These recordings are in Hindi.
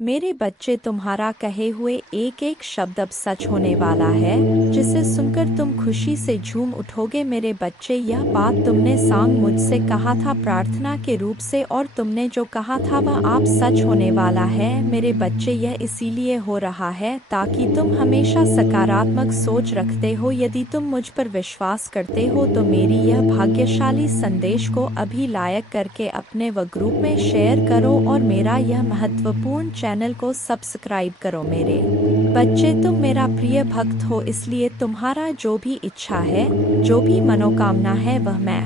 मेरे बच्चे, तुम्हारा कहे हुए एक एक शब्द अब सच होने वाला है, जिसे सुनकर तुम खुशी से झूम उठोगे। मेरे बच्चे, यह बात तुमने सांग मुझसे कहा था प्रार्थना के रूप से, और तुमने जो कहा था वह आप सच होने वाला है। मेरे बच्चे, यह इसीलिए हो रहा है ताकि तुम हमेशा सकारात्मक सोच रखते हो। यदि तुम मुझ पर विश्वास करते हो तो मेरी यह भाग्यशाली संदेश को अभी लाइक करके अपने व ग्रुप में शेयर करो और मेरा यह महत्वपूर्ण चैनल को सब्सक्राइब करो। मेरे बच्चे, तुम मेरा प्रिय भक्त हो, इसलिए तुम्हारा जो भी इच्छा है, जो भी मनोकामना है, वह मैं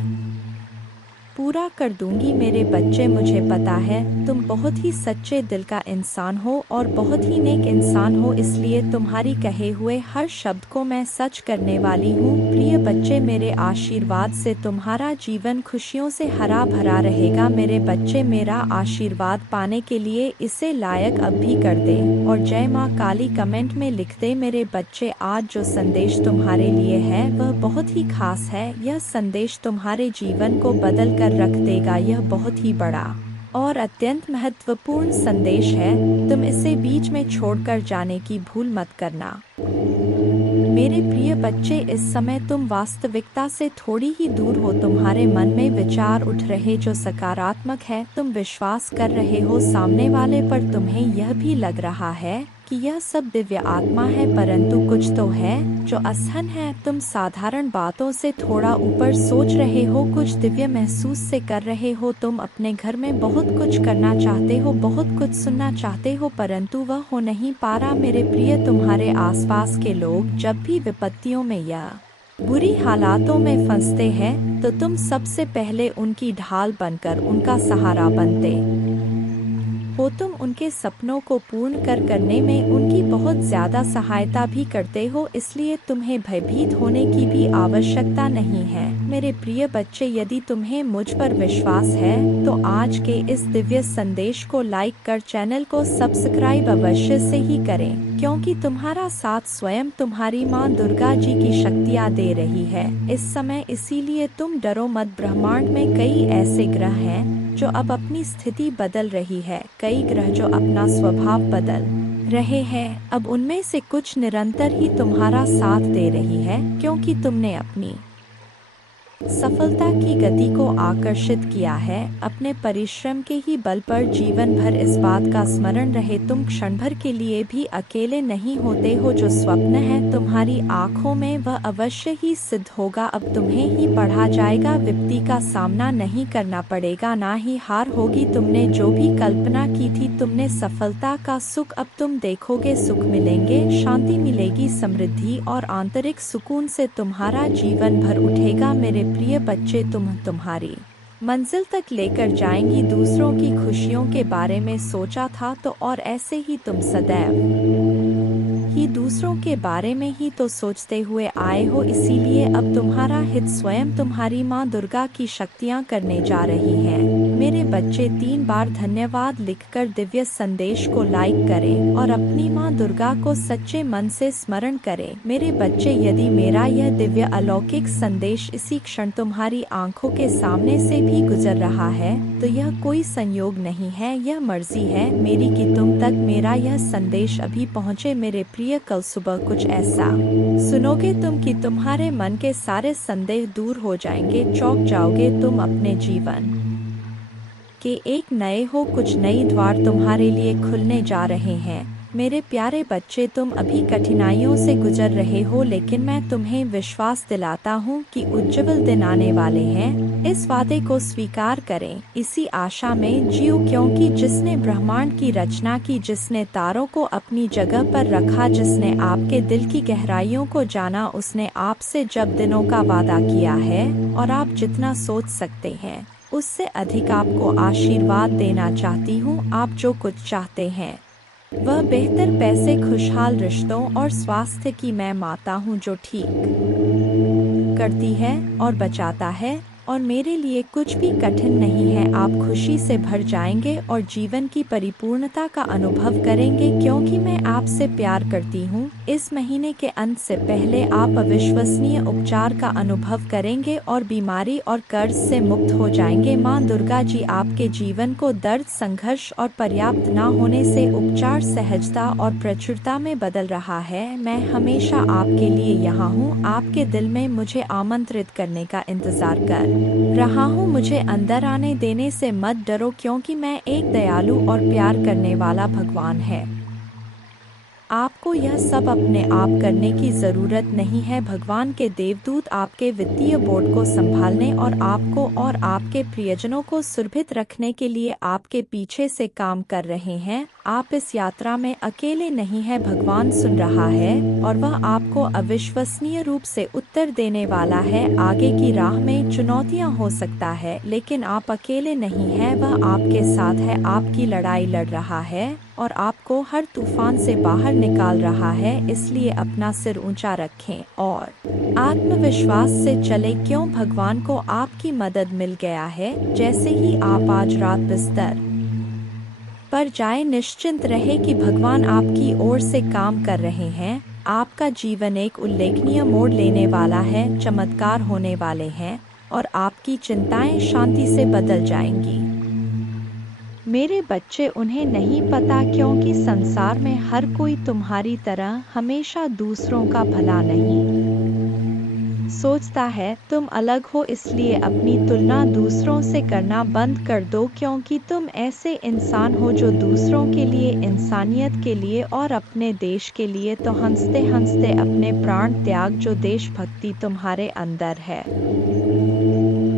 पूरा कर दूंगी। मेरे बच्चे, मुझे पता है तुम बहुत ही सच्चे दिल का इंसान हो और बहुत ही नेक इंसान हो, इसलिए तुम्हारी कहे हुए हर शब्द को मैं सच करने वाली हूँ। प्रिय बच्चे, मेरे आशीर्वाद से तुम्हारा जीवन खुशियों से हरा भरा रहेगा। मेरे बच्चे, मेरा आशीर्वाद पाने के लिए इसे लायक अब भी कर दे और जय माँ काली कमेंट में लिख दे। मेरे बच्चे, आज जो संदेश तुम्हारे लिए है वह बहुत ही खास है। यह संदेश तुम्हारे जीवन को बदल कर रख देगा। यह बहुत ही बड़ा और अत्यंत महत्वपूर्ण संदेश है। तुम इसे बीच में छोड़कर जाने की भूल मत करना। मेरे प्रिय बच्चे, इस समय तुम वास्तविकता से थोड़ी ही दूर हो। तुम्हारे मन में विचार उठ रहे जो सकारात्मक है। तुम विश्वास कर रहे हो सामने वाले पर। तुम्हें यह भी लग रहा है कि यह सब दिव्य आत्मा है, परंतु कुछ तो है जो असहन है। तुम साधारण बातों से थोड़ा ऊपर सोच रहे हो, कुछ दिव्य महसूस से कर रहे हो। तुम अपने घर में बहुत कुछ करना चाहते हो, बहुत कुछ सुनना चाहते हो, परंतु वह हो नहीं पा रहा। मेरे प्रिय, तुम्हारे आसपास के लोग जब भी विपत्तियों में या बुरी हालातों में फंसते हैं तो तुम सबसे पहले उनकी ढाल बनकर उनका सहारा बनते हो। तुम उनके सपनों को पूर्ण करने में उनकी बहुत ज्यादा सहायता भी करते हो, इसलिए तुम्हें भयभीत होने की भी आवश्यकता नहीं है। मेरे प्रिय बच्चे, यदि तुम्हें मुझ पर विश्वास है तो आज के इस दिव्य संदेश को लाइक कर चैनल को सब्सक्राइब अवश्य से ही करें, क्योंकि तुम्हारा साथ स्वयं तुम्हारी माँ दुर्गा जी की शक्तियाँ दे रही है इस समय। इसीलिए तुम डरो मत। ब्रह्मांड में कई ऐसे ग्रह हैं जो अब अपनी स्थिति बदल रही है, कई ग्रह जो अपना स्वभाव बदल रहे हैं। अब उनमें से कुछ निरंतर ही तुम्हारा साथ दे रही है, क्योंकि तुमने अपनी सफलता की गति को आकर्षित किया है। अपने परिश्रम के ही बल पर जीवन भर इस बात का स्मरण रहे, तुम क्षण भर के लिए भी अकेले नहीं होते हो। जो स्वप्न है तुम्हारी आंखों में वह अवश्य ही सिद्ध होगा। अब तुम्हें ही पढ़ा जाएगा, विपत्ति का सामना नहीं करना पड़ेगा, ना ही हार होगी। तुमने जो भी कल्पना की थी, तुमने सफलता का सुख अब तुम देखोगे। सुख मिलेंगे, शांति मिलेगी, समृद्धि और आंतरिक सुकून से तुम्हारा जीवन भर उठेगा। मेरे प्रिय बच्चे, तुम्हारी मंजिल तक लेकर जाएंगी। दूसरों की खुशियों के बारे में सोचा था तो और ऐसे ही तुम सदैव ही दूसरों के बारे में ही तो सोचते हुए आए हो, इसीलिए अब तुम्हारा हित स्वयं तुम्हारी माँ दुर्गा की शक्तियाँ करने जा रही हैं। मेरे बच्चे, 3 बार धन्यवाद लिखकर दिव्य संदेश को लाइक करें और अपनी माँ दुर्गा को सच्चे मन से स्मरण करें। मेरे बच्चे, यदि मेरा यह दिव्य अलौकिक संदेश इसी क्षण तुम्हारी आंखों के सामने से भी गुजर रहा है तो यह कोई संयोग नहीं है, यह मर्जी है मेरी कि तुम तक मेरा यह संदेश अभी पहुँचे। मेरे प्रिय, कल सुबह कुछ ऐसा सुनोगे तुम कि तुम्हारे मन के सारे संदेह दूर हो जाएंगे। चौंक जाओगे तुम अपने जीवन के एक नए हो, कुछ नई द्वार तुम्हारे लिए खुलने जा रहे हैं। मेरे प्यारे बच्चे, तुम अभी कठिनाइयों से गुजर रहे हो, लेकिन मैं तुम्हें विश्वास दिलाता हूँ कि उज्जवल दिन आने वाले हैं। इस वादे को स्वीकार करें, इसी आशा में जियो, क्योंकि जिसने ब्रह्मांड की रचना की, जिसने तारों को अपनी जगह पर रखा, जिसने आपके दिल की गहराइयों को जाना, उसने आपसे जब दिनों का वादा किया है और आप जितना सोच सकते हैं उससे अधिक आपको आशीर्वाद देना चाहती हूँ। आप जो कुछ चाहते हैं वह बेहतर पैसे, खुशहाल रिश्तों और स्वास्थ्य की मैं माता हूँ, जो ठीक करती है और बचाता है और मेरे लिए कुछ भी कठिन नहीं है। आप खुशी से भर जाएंगे और जीवन की परिपूर्णता का अनुभव करेंगे क्योंकि मैं आपसे प्यार करती हूँ। इस महीने के अंत से पहले आप अविश्वसनीय उपचार का अनुभव करेंगे और बीमारी और कर्ज से मुक्त हो जाएंगे। माँ दुर्गा जी आपके जीवन को दर्द, संघर्ष और पर्याप्त न होने से उपचार, सहजता और प्रचुरता में बदल रहा है। मैं हमेशा आपके लिए यहाँ हूँ, आपके दिल में मुझे आमंत्रित करने का इंतजार कर रहा हूँ। मुझे अंदर आने देने से मत डरो क्योंकि मैं एक दयालु और प्यार करने वाला भगवान है। आपको यह सब अपने आप करने की ज़रूरत नहीं है। भगवान के देवदूत आपके वित्तीय बोर्ड को संभालने और आपको और आपके प्रियजनों को सुरक्षित रखने के लिए आपके पीछे से काम कर रहे हैं। आप इस यात्रा में अकेले नहीं हैं। भगवान सुन रहा है और वह आपको अविश्वसनीय रूप से उत्तर देने वाला है। आगे की राह में चुनौतियां हो सकता है, लेकिन आप अकेले नहीं हैं। वह आपके साथ है, आपकी लड़ाई लड़ रहा है और आपको हर तूफान से बाहर निकाल रहा है। इसलिए अपना सिर ऊंचा रखें और आत्मविश्वास से चले क्यों भगवान को आपकी मदद मिल गया है। जैसे ही आप आज रात बिस्तर पर जाए, निश्चिंत रहे कि भगवान आपकी ओर से काम कर रहे हैं। आपका जीवन एक उल्लेखनीय मोड़ लेने वाला है, चमत्कार होने वाले हैं और आपकी चिंताएं शांति से बदल जाएंगी। मेरे बच्चे, उन्हें नहीं पता क्योंकि संसार में हर कोई तुम्हारी तरह हमेशा दूसरों का भला नहीं सोचता है। तुम अलग हो, इसलिए अपनी तुलना दूसरों से करना बंद कर दो क्योंकि तुम ऐसे इंसान हो जो दूसरों के लिए, इंसानियत के लिए और अपने देश के लिए तो हंसते हंसते अपने प्राण त्याग। जो देशभक्ति तुम्हारे अंदर है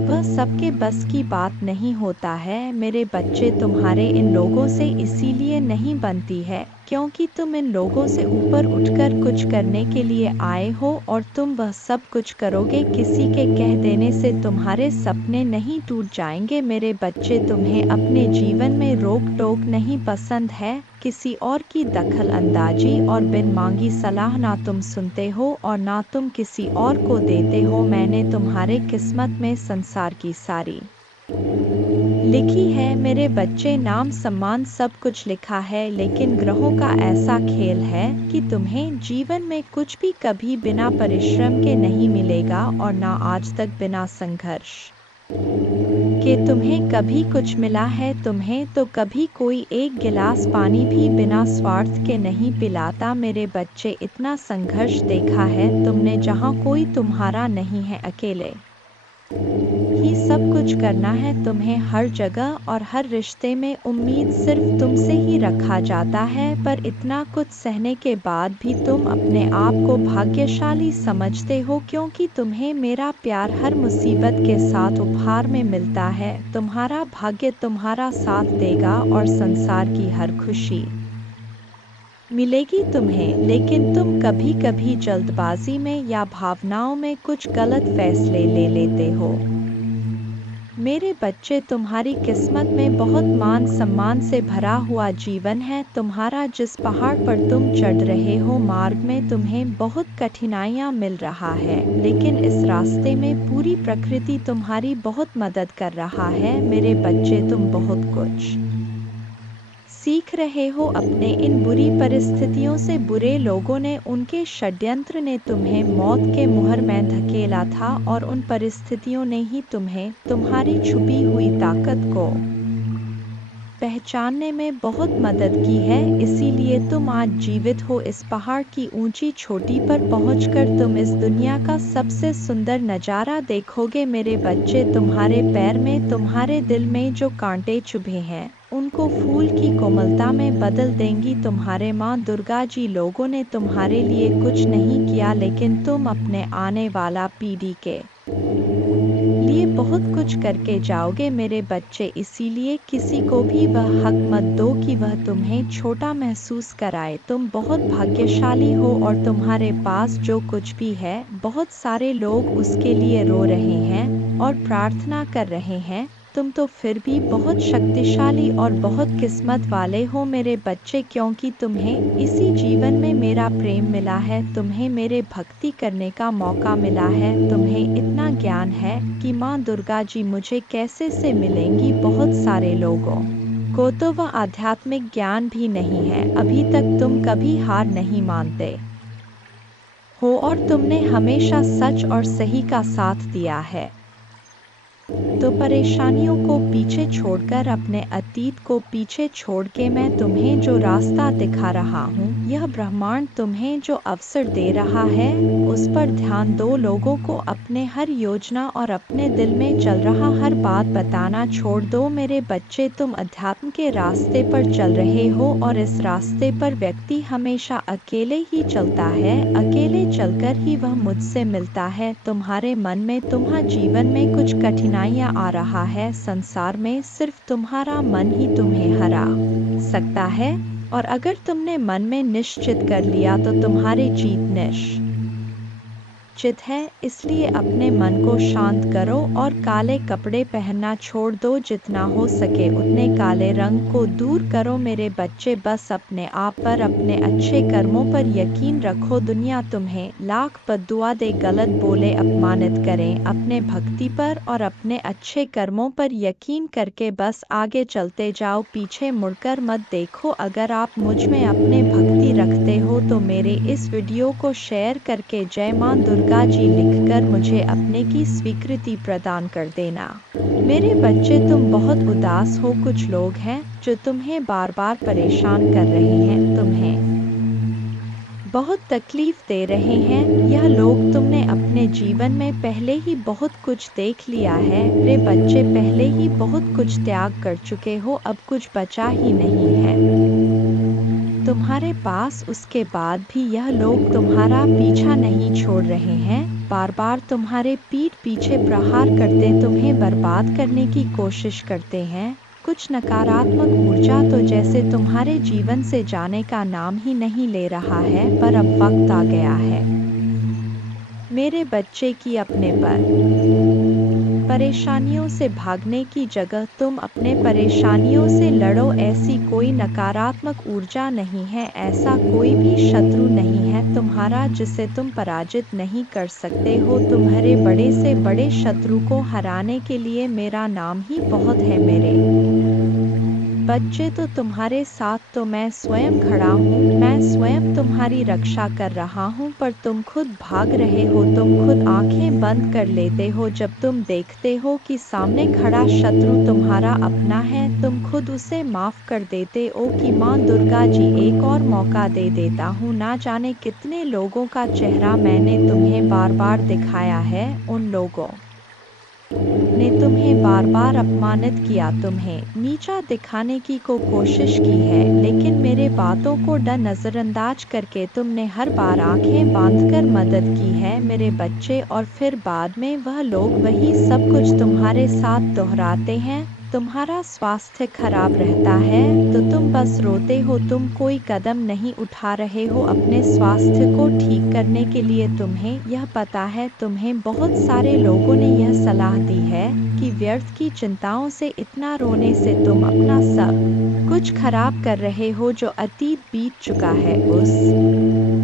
वह सबके बस की बात नहीं होता है। मेरे बच्चे, तुम्हारे इन लोगों से इसीलिए नहीं बनती है क्योंकि तुम इन लोगों से ऊपर उठकर कुछ करने के लिए आए हो और तुम वह सब कुछ करोगे। किसी के कह देने से तुम्हारे सपने नहीं टूट जाएंगे। मेरे बच्चे, तुम्हें अपने जीवन में रोक टोक नहीं पसंद है, किसी और की दखल अंदाजी और बिन मांगी सलाह ना तुम सुनते हो और ना तुम किसी और को देते हो। मैंने तुम्हारे किस्मत में संसार की सारी लिखी है मेरे बच्चे, नाम सम्मान सब कुछ लिखा है, लेकिन ग्रहों का ऐसा खेल है कि तुम्हें जीवन में कुछ भी कभी बिना परिश्रम के नहीं मिलेगा और ना आज तक बिना संघर्ष के तुम्हें कभी कुछ मिला है। तुम्हें तो कभी कोई एक गिलास पानी भी बिना स्वार्थ के नहीं पिलाता। मेरे बच्चे, इतना संघर्ष देखा है तुमने जहाँ कोई तुम्हारा नहीं है, अकेले ही सब कुछ करना है तुम्हें। हर जगह और हर रिश्ते में उम्मीद सिर्फ तुमसे ही रखा जाता है, पर इतना कुछ सहने के बाद भी तुम अपने आप को भाग्यशाली समझते हो क्योंकि तुम्हें मेरा प्यार हर मुसीबत के साथ उपहार में मिलता है। तुम्हारा भाग्य तुम्हारा साथ देगा और संसार की हर खुशी मिलेगी तुम्हें, लेकिन तुम कभी कभी जल्दबाजी में या भावनाओं में कुछ गलत फैसले ले लेते हो। मेरे बच्चे, तुम्हारी किस्मत में बहुत मान सम्मान से भरा हुआ जीवन है। तुम्हारा जिस पहाड़ पर तुम चढ़ रहे हो, मार्ग में तुम्हें बहुत कठिनाइयाँ मिल रहा है, लेकिन इस रास्ते में पूरी प्रकृति तुम्हारी बहुत मदद कर रहा है। मेरे बच्चे, तुम बहुत कुछ सीख रहे हो अपने इन बुरी परिस्थितियों से। बुरे लोगों ने, उनके षड्यंत्र ने तुम्हें मौत के मुहर में धकेला था और उन परिस्थितियों ने ही तुम्हें तुम्हारी छुपी हुई ताकत को पहचानने में बहुत मदद की है। इसीलिए तुम आज जीवित हो। इस पहाड़ की ऊंची चोटी पर पहुंचकर तुम इस दुनिया का सबसे सुंदर नज़ारा देखोगे। मेरे बच्चे, तुम्हारे पैर में, तुम्हारे दिल में जो कांटे चुभे हैं, उनको फूल की कोमलता में बदल देंगी तुम्हारे माँ दुर्गा जी। लोगों ने तुम्हारे लिए कुछ नहीं किया, लेकिन तुम अपने आने वाला पीढ़ी के लिए बहुत कुछ करके जाओगे मेरे बच्चे। इसीलिए किसी को भी वह हक मत दो कि वह तुम्हें छोटा महसूस कराए। तुम बहुत भाग्यशाली हो और तुम्हारे पास जो कुछ भी है, बहुत सारे लोग उसके लिए रो रहे हैं और प्रार्थना कर रहे हैं, तुम तो फिर भी बहुत शक्तिशाली और बहुत किस्मत वाले हो मेरे बच्चे, क्योंकि तुम्हें इसी जीवन में मेरा प्रेम मिला है, तुम्हें मेरे भक्ति करने का मौका मिला है, तुम्हें इतना ज्ञान है कि माँ दुर्गा जी मुझे कैसे से मिलेंगी। बहुत सारे लोगों को तो वह आध्यात्मिक ज्ञान भी नहीं है, अभी तक तुम कभी हार नहीं मानते हो और तुमने हमेशा सच और सही का साथ दिया है। तो परेशानियों को पीछे छोड़कर, अपने अतीत को पीछे छोड़ के मैं तुम्हें जो रास्ता दिखा रहा हूँ, यह ब्रह्मांड तुम्हें जो अवसर दे रहा है, उस पर ध्यान दो। लोगों को अपने हर योजना और अपने दिल में चल रहा हर बात बताना छोड़ दो मेरे बच्चे। तुम अध्यात्म के रास्ते पर चल रहे हो और इस रास्ते पर व्यक्ति हमेशा अकेले ही चलता है, अकेले चलकर ही वह मुझसे मिलता है। तुम्हारे मन में, तुम्हारे जीवन में कुछ कठिनाइयाँ आ रहा है, संसार में सिर्फ तुम्हारा मन ही तुम्हें हरा सकता है, और अगर तुमने मन में निश्चित कर लिया तो तुम्हारी जीत निश्चित है। इसलिए अपने मन को शांत करो और काले कपड़े पहनना छोड़ दो, जितना हो सके उतने काले रंग को दूर करो मेरे बच्चे। बस अपने आप पर, अपने अच्छे कर्मों पर यकीन रखो। दुनिया तुम्हें लाख बद्दुआ दे, गलत बोले, अपमानित करें, अपने भक्ति पर और अपने अच्छे कर्मों पर यकीन करके बस आगे चलते जाओ, पीछे मुड़कर मत देखो। अगर आप मुझ में अपने भक्ति रखते हो तो मेरे इस वीडियो को शेयर करके जय माँ दुर्गा जी लिखकर मुझे अपने की स्वीकृति प्रदान कर देना। मेरे बच्चे तुम बहुत उदास हो, कुछ लोग हैं जो तुम्हें बार बार परेशान कर रहे हैं, तुम्हें बहुत तकलीफ दे रहे हैं। यह लोग तुमने अपने जीवन में पहले ही बहुत कुछ देख लिया है मेरे बच्चे, पहले ही बहुत कुछ त्याग कर चुके हो, अब कुछ बचा ही नहीं है तुम्हारे पास। उसके बाद भी यह लोग तुम्हारा पीछा नहीं छोड़ रहे हैं, बार बार तुम्हारे पीठ पीछे प्रहार करते तुम्हें बर्बाद करने की कोशिश करते हैं। कुछ नकारात्मक ऊर्जा तो जैसे तुम्हारे जीवन से जाने का नाम ही नहीं ले रहा है, पर अब वक्त आ गया है मेरे बच्चे की अपने पर परेशानियों से भागने की जगह तुम अपने परेशानियों से लड़ो। ऐसी कोई नकारात्मक ऊर्जा नहीं है, ऐसा कोई भी शत्रु नहीं है तुम्हारा जिसे तुम पराजित नहीं कर सकते हो। तुम्हारे बड़े से बड़े शत्रु को हराने के लिए मेरा नाम ही बहुत है मेरे बच्चे। तो तुम्हारे साथ तो मैं स्वयं खड़ा हूँ, मैं स्वयं तुम्हारी रक्षा कर रहा हूँ, पर तुम खुद भाग रहे हो, तुम खुद आंखें बंद कर लेते हो जब तुम देखते हो कि सामने खड़ा शत्रु तुम्हारा अपना है। तुम खुद उसे माफ कर देते हो कि माँ दुर्गा जी एक और मौका दे देता हूँ। ना जाने कितने लोगों का चेहरा मैंने तुम्हें बार बार दिखाया है, उन लोगों ने तुम्हें बार बार अपमानित किया, तुम्हें नीचा दिखाने की कोशिश की है, लेकिन मेरे बातों को नजरअंदाज करके तुमने हर बार आंखें बांधकर मदद की है मेरे बच्चे। और फिर बाद में वह लोग वही सब कुछ तुम्हारे साथ दोहराते हैं। तुम्हारा स्वास्थ्य खराब रहता है तो तुम बस रोते हो, तुम कोई कदम नहीं उठा रहे हो अपने स्वास्थ्य को ठीक करने के लिए। तुम्हें यह पता है, तुम्हें बहुत सारे लोगों ने यह सलाह दी है कि व्यर्थ की चिंताओं से, इतना रोने से तुम अपना सब कुछ खराब कर रहे हो। जो अतीत बीत चुका है, उस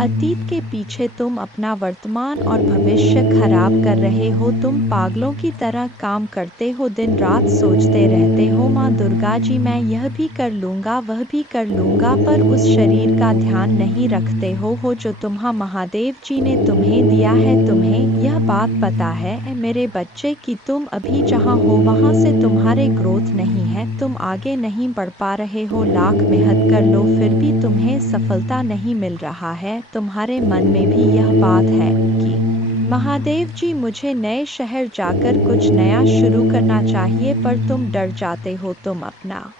अतीत के पीछे तुम अपना वर्तमान और भविष्य खराब कर रहे हो। तुम पागलों की तरह काम करते हो, दिन रात सोचते रहते हो माँ दुर्गा जी मैं यह भी कर लूँगा, वह भी कर लूँगा, पर उस शरीर का ध्यान नहीं रखते हो जो तुम्हारा महादेव जी ने तुम्हें दिया है। तुम्हें यह बात पता है मेरे बच्चे कि तुम अभी जहाँ हो वहाँ से तुम्हारे ग्रोथ नहीं है, तुम आगे नहीं बढ़ पा रहे हो। लाख मेहनत कर लो फिर भी तुम्हें सफलता नहीं मिल रहा है। तुम्हारे मन में भी यह बात है कि महादेव जी मुझे नए शहर जाकर कुछ नया शुरू करना चाहिए, पर तुम डर जाते हो, तुम अपना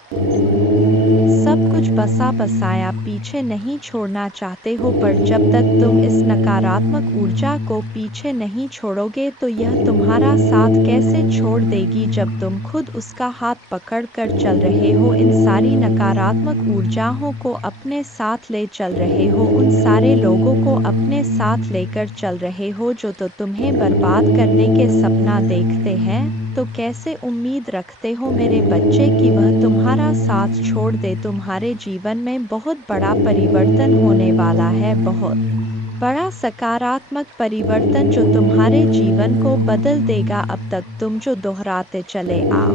सब कुछ बसा बसाया पीछे नहीं छोड़ना चाहते हो। पर जब तक तुम इस नकारात्मक ऊर्जा को पीछे नहीं छोड़ोगे तो यह तुम्हारा साथ कैसे छोड़ देगी, जब तुम खुद उसका हाथ पकड़ कर चल रहे हो। इन सारी नकारात्मक ऊर्जाओं को अपने साथ ले चल रहे हो, उन सारे लोगों को अपने साथ लेकर चल रहे हो जो तो तुम्हें बर्बाद करने के सपना देखते हैं। तो कैसे उम्मीद रखते हो मेरे बच्चे कि वह तुम्हारा साथ छोड़ दे। तुम्हारे जीवन में बहुत बड़ा परिवर्तन होने वाला है, बहुत बड़ा सकारात्मक परिवर्तन जो तुम्हारे जीवन को बदल देगा। अब तक तुम जो दोहराते चले आ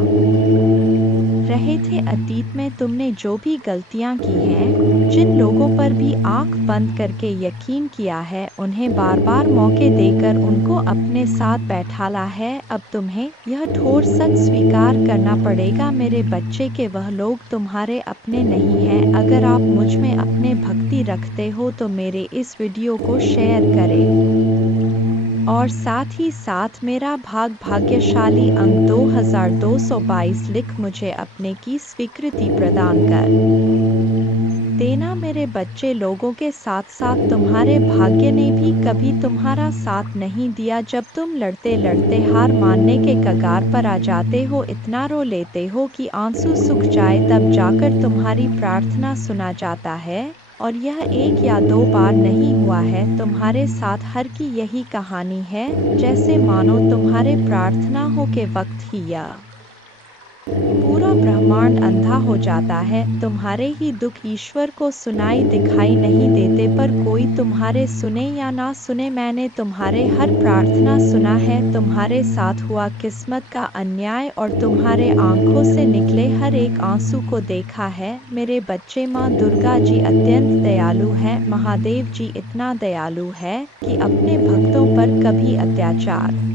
रहे थे, अतीत में तुमने जो भी गलतियां की हैं, जिन लोगों पर भी आंख बंद करके यकीन किया है, उन्हें बार बार मौके देकर उनको अपने साथ बैठाला है। अब तुम्हें यह ठोस सच स्वीकार करना पड़ेगा मेरे बच्चे के वह लोग तुम्हारे अपने नहीं हैं। अगर आप मुझ में अपने भक्ति रखते हो तो मेरे इस वीडियो को शेयर करें और साथ ही साथ मेरा भाग्यशाली अंक 2222 लिख मुझे अपने की स्वीकृति प्रदान कर देना मेरे बच्चे। लोगों के साथ साथ तुम्हारे भाग्य ने भी कभी तुम्हारा साथ नहीं दिया। जब तुम लड़ते लड़ते हार मानने के कगार पर आ जाते हो, इतना रो लेते हो कि आंसू सूख जाए, तब जाकर तुम्हारी प्रार्थना सुना जाता है। और यह 1 या 2 बार नहीं हुआ है, तुम्हारे साथ हर की यही कहानी है। जैसे मानो तुम्हारे प्रार्थना हो के वक्त ही यह पूरा ब्रह्मांड अंधा हो जाता है। तुम्हारे ही दुख ईश्वर को सुनाई दिखाई नहीं देते, पर कोई तुम्हारे सुने या ना सुने, मैंने तुम्हारे हर प्रार्थना सुना है। तुम्हारे साथ हुआ किस्मत का अन्याय और तुम्हारे आंखों से निकले हर एक आंसू को देखा है मेरे बच्चे। माँ दुर्गा जी अत्यंत दयालु है। महादेव जी इतना दयालु है कि अपने भक्तों पर कभी अत्याचार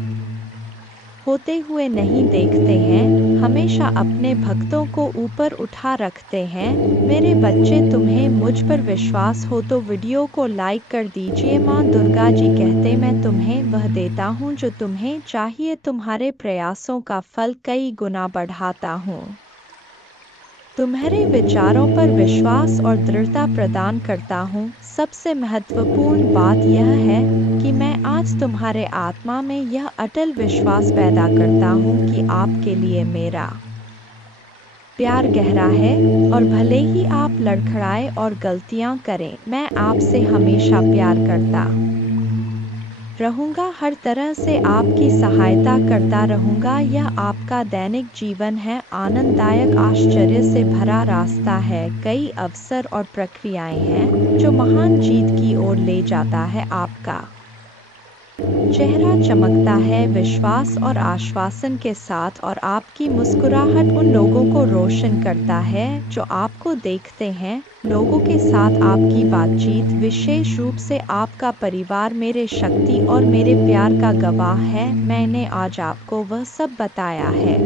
होते हुए नहीं देखते हैं, हमेशा अपने भक्तों को ऊपर उठा रखते हैं। मेरे बच्चे, तुम्हें मुझ पर विश्वास हो तो वीडियो को लाइक कर दीजिए। माँ दुर्गा जी कहते, मैं तुम्हें वह देता हूँ जो तुम्हें चाहिए, तुम्हारे प्रयासों का फल कई गुना बढ़ाता हूँ। तुम्हारे विचारों पर विश्वास और दृढ़ता प्रदान करता हूँ। सबसे महत्वपूर्ण बात यह है कि मैं आज तुम्हारे आत्मा में यह अटल विश्वास पैदा करता हूँ कि आपके लिए मेरा प्यार गहरा है, और भले ही आप लड़खड़ाए और गलतियाँ करें, मैं आपसे हमेशा प्यार करता रहूंगा। हर तरह से आपकी सहायता करता रहूंगा। यह आपका दैनिक जीवन है, आनंददायक, आश्चर्य से भरा रास्ता है। कई अवसर और प्रक्रियाएं हैं जो महान जीत की ओर ले जाता है। आपका चेहरा चमकता है विश्वास और आश्वासन के साथ, और आपकी मुस्कुराहट उन लोगों को रोशन करता है जो आपको देखते हैं। लोगों के साथ आपकी बातचीत, विशेष रूप से आपका परिवार, मेरे शक्ति और मेरे प्यार का गवाह है। मैंने आज आपको वह सब बताया है।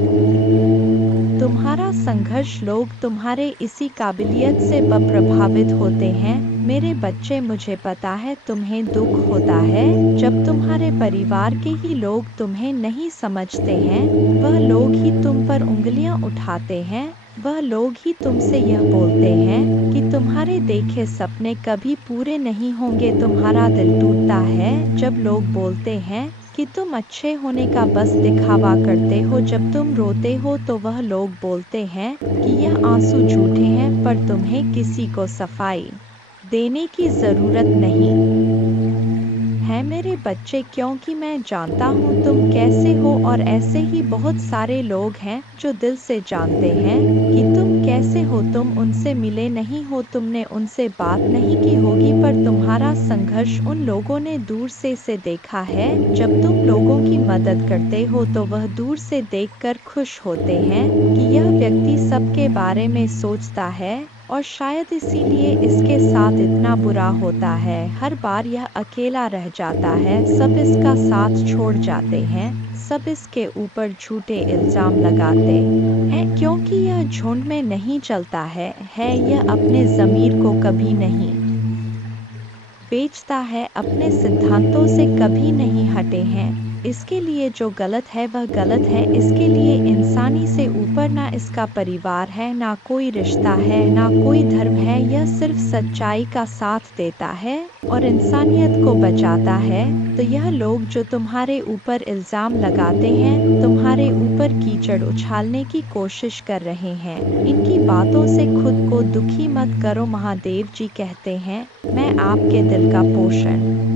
तुम्हारा संघर्ष, लोग तुम्हारे इसी काबिलियत से प्रभावित होते हैं मेरे बच्चे। मुझे पता है तुम्हें दुख होता है जब तुम्हारे परिवार के ही लोग तुम्हें नहीं समझते हैं। वह लोग ही तुम पर उंगलियां उठाते हैं, वह लोग ही तुमसे यह बोलते हैं कि तुम्हारे देखे सपने कभी पूरे नहीं होंगे। तुम्हारा दिल टूटता है जब लोग बोलते हैं कि तुम अच्छे होने का बस दिखावा करते हो। जब तुम रोते हो तो वह लोग बोलते हैं कि यह आंसू झूठे हैं, पर तुम्हें किसी को सफाई देने की जरूरत नहीं है मेरे बच्चे, क्योंकि मैं जानता हूँ तुम कैसे हो। और ऐसे ही बहुत सारे लोग हैं जो दिल से जानते हैं कि तुम कैसे हो। तुम उनसे मिले नहीं हो, तुमने उनसे बात नहीं की होगी, पर तुम्हारा संघर्ष उन लोगों ने दूर से देखा है। जब तुम लोगों की मदद करते हो तो वह दूर से देखकर खुश होते हैं कि यह व्यक्ति सबके बारे में सोचता है, और शायद इसीलिए इसके साथ इतना बुरा होता है। हर बार यह अकेला रह जाता है, सब इसका साथ छोड़ जाते हैं, सब इसके ऊपर झूठे इल्जाम लगाते हैं, क्योंकि यह झुंड में नहीं चलता है। यह अपने ज़मीर को कभी नहीं बेचता है, अपने सिद्धांतों से कभी नहीं हटे हैं। इसके लिए जो गलत है वह गलत है। इसके लिए इंसानी से ऊपर ना इसका परिवार है, ना कोई रिश्ता है, ना कोई धर्म है। यह सिर्फ सच्चाई का साथ देता है और इंसानियत को बचाता है। तो यह लोग जो तुम्हारे ऊपर इल्ज़ाम लगाते हैं, तुम्हारे ऊपर कीचड़ उछालने की कोशिश कर रहे हैं, इनकी बातों से खुद को दुखी मत करो। महादेव जी कहते हैं, मैं आपके दिल का पोषण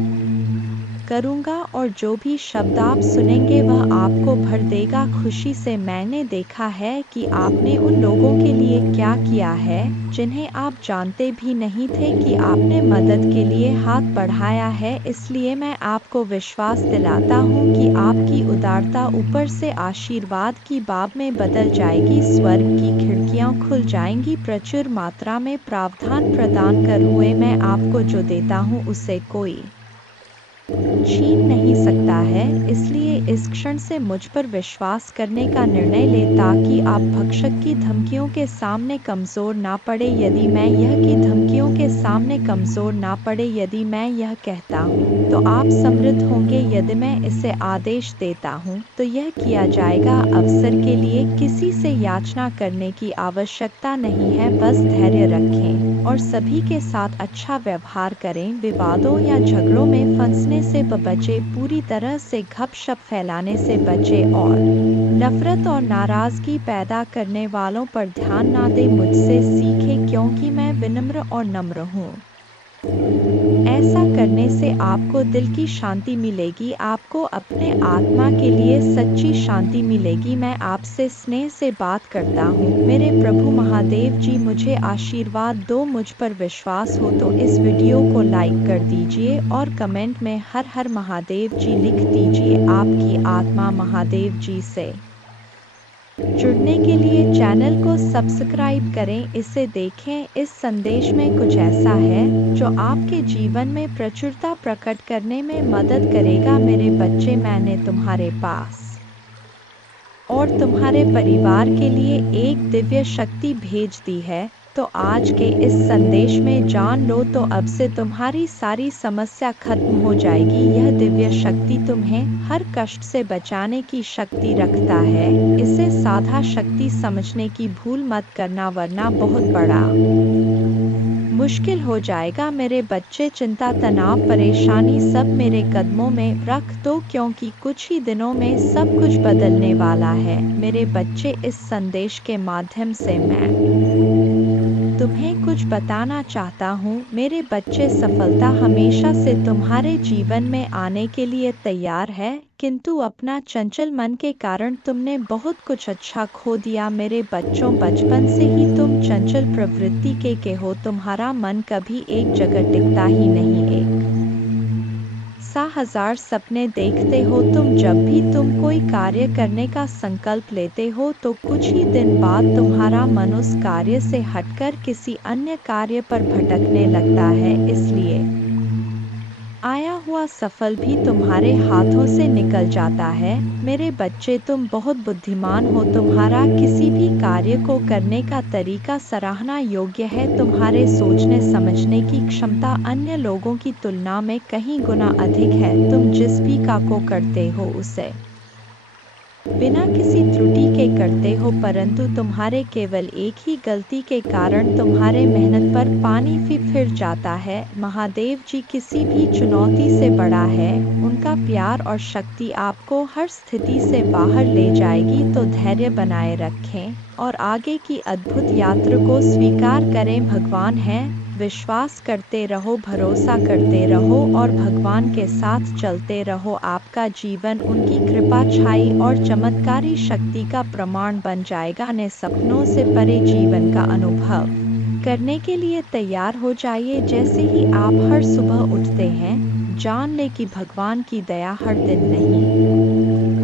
करूँगा और जो भी शब्द आप सुनेंगे वह आपको भर देगा खुशी से। मैंने देखा है कि आपने उन लोगों के लिए क्या किया है जिन्हें आप जानते भी नहीं थे कि आपने मदद के लिए हाथ बढ़ाया है। इसलिए मैं आपको विश्वास दिलाता हूँ कि आपकी उदारता ऊपर से आशीर्वाद की बाब में बदल जाएगी। स्वर्ग की खिड़कियाँ खुल जाएंगी, प्रचुर मात्रा में प्रावधान प्रदान कर हुए मैं आपको जो देता हूँ उसे कोई छीन नहीं सकता है। इसलिए इस क्षण से मुझ पर विश्वास करने का निर्णय लें ताकि आप भक्षक की धमकियों के सामने कमज़ोर ना पड़े। यदि मैं यह की धमकियों के सामने कमज़ोर ना पड़े, यदि मैं यह कहता हूँ तो आप समृद्ध होंगे, यदि मैं इसे आदेश देता हूँ तो यह किया जाएगा। अवसर के लिए किसी से याचना करने की आवश्यकता नहीं है, बस धैर्य रखें और सभी के साथ अच्छा व्यवहार करें। विवादों या झगड़ों में फंसने से बचे, पूरी तरह से गपशप फैलाने से बचे और नफरत और नाराजगी पैदा करने वालों पर ध्यान ना दें। मुझसे सीखें क्योंकि मैं विनम्र और नम्र हूँ। ऐसा करने से आपको दिल की शांति मिलेगी, आपको अपने आत्मा के लिए सच्ची शांति मिलेगी। मैं आपसे स्नेह से बात करता हूँ। मेरे प्रभु महादेव जी मुझे आशीर्वाद दो। मुझ पर विश्वास हो तो इस वीडियो को लाइक कर दीजिए और कमेंट में हर हर महादेव जी लिख दीजिए। आपकी आत्मा महादेव जी से जुड़ने के लिए चैनल को सब्सक्राइब करें, इसे देखें। इस संदेश में कुछ ऐसा है जो आपके जीवन में प्रचुरता प्रकट करने में मदद करेगा। मेरे बच्चे, मैंने तुम्हारे पास और तुम्हारे परिवार के लिए एक दिव्य शक्ति भेज दी है, तो आज के इस संदेश में जान लो तो अब से तुम्हारी सारी समस्या खत्म हो जाएगी। यह दिव्य शक्ति तुम्हें हर कष्ट से बचाने की शक्ति रखता है। इसे साधा शक्ति समझने की भूल मत करना, वरना बहुत बड़ा मुश्किल हो जाएगा। मेरे बच्चे, चिंता, तनाव, परेशानी सब मेरे कदमों में रख दो, क्योंकि कुछ ही दिनों में सब कुछ बदलने वाला है। मेरे बच्चे, इस संदेश के माध्यम से मैं तुम्हें कुछ बताना चाहता हूँ। मेरे बच्चे, सफलता हमेशा से तुम्हारे जीवन में आने के लिए तैयार है, किंतु अपना चंचल मन के कारण तुमने बहुत कुछ अच्छा खो दिया। मेरे बच्चों, बचपन से ही तुम चंचल प्रवृत्ति के हो। तुम्हारा मन कभी एक जगह टिकता ही नहीं, एक सा हजार सपने देखते हो तुम। जब भी तुम कोई कार्य करने का संकल्प लेते हो तो कुछ ही दिन बाद तुम्हारा मन उस कार्य से हटकर किसी अन्य कार्य पर भटकने लगता है। इसलिए आया हुआ सफल भी तुम्हारे हाथों से निकल जाता है। मेरे बच्चे, तुम बहुत बुद्धिमान हो। तुम्हारा किसी भी कार्य को करने का तरीका सराहना योग्य है। तुम्हारे सोचने समझने की क्षमता अन्य लोगों की तुलना में कहीं गुना अधिक है। तुम जिस भी काम को करते हो उसे बिना किसी त्रुटि के करते हो, परंतु तुम्हारे केवल एक ही गलती के कारण तुम्हारे मेहनत पर पानी फिर जाता है। महादेव जी किसी भी चुनौती से बड़ा है। उनका प्यार और शक्ति आपको हर स्थिति से बाहर ले जाएगी। तो धैर्य बनाए रखें और आगे की अद्भुत यात्रा को स्वीकार करें। भगवान है, विश्वास करते रहो, भरोसा करते रहो और भगवान के साथ चलते रहो। आपका जीवन उनकी कृपा, छाई और चमत्कारी शक्ति का प्रमाण बन जाएगा। अपने सपनों से परे जीवन का अनुभव करने के लिए तैयार हो जाइए। जैसे ही आप हर सुबह उठते हैं, जान ले कि भगवान की दया हर दिन नहीं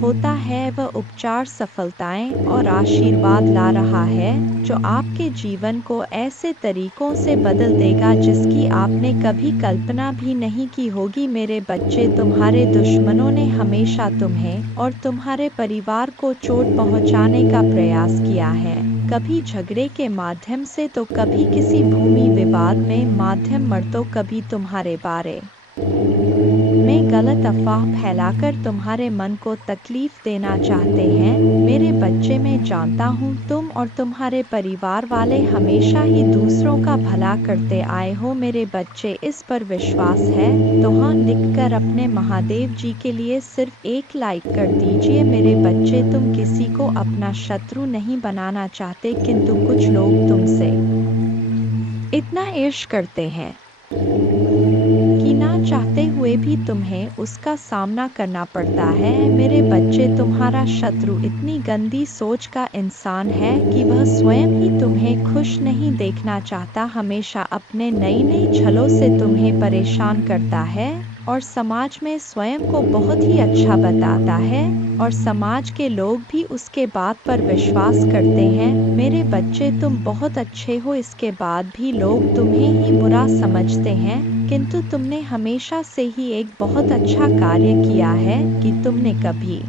होता है, वह उपचार, सफलताएं और आशीर्वाद ला रहा है जो आपके जीवन को ऐसे तरीकों से बदल देगा जिसकी आपने कभी कल्पना भी नहीं की होगी। मेरे बच्चे, तुम्हारे दुश्मनों ने हमेशा तुम्हें और तुम्हारे परिवार को चोट पहुंचाने का प्रयास किया है, कभी झगड़े के माध्यम से तो कभी किसी भूमि विवाद में माध्यम मर, तो कभी तुम्हारे बारे में गलत अफवाह फैलाकर तुम्हारे मन को तकलीफ देना चाहते हैं। मेरे बच्चे, मैं जानता हूँ तुम और तुम्हारे परिवार वाले हमेशा ही दूसरों का भला करते आए हो। मेरे बच्चे, इस पर विश्वास है तो हाँ लिखकर अपने महादेव जी के लिए सिर्फ एक लाइक कर दीजिए। मेरे बच्चे, तुम किसी को अपना शत्रु नहीं बनाना चाहते, किंतु कुछ लोग तुमसे इतना ईर्ष्या करते हैं कि ना चाहते हुए भी तुम्हें उसका सामना करना पड़ता है। मेरे बच्चे, तुम्हारा शत्रु इतनी गंदी सोच का इंसान है कि वह स्वयं ही तुम्हें खुश नहीं देखना चाहता, हमेशा अपने नई नई छलों से तुम्हें परेशान करता है और समाज में स्वयं को बहुत ही अच्छा बताता है और समाज के लोग भी उसके बात पर विश्वास करते हैं। मेरे बच्चे, तुम बहुत अच्छे हो, इसके बाद भी लोग तुम्हें ही बुरा समझते हैं, किंतु तुमने हमेशा से ही एक बहुत अच्छा कार्य किया है कि तुमने कभी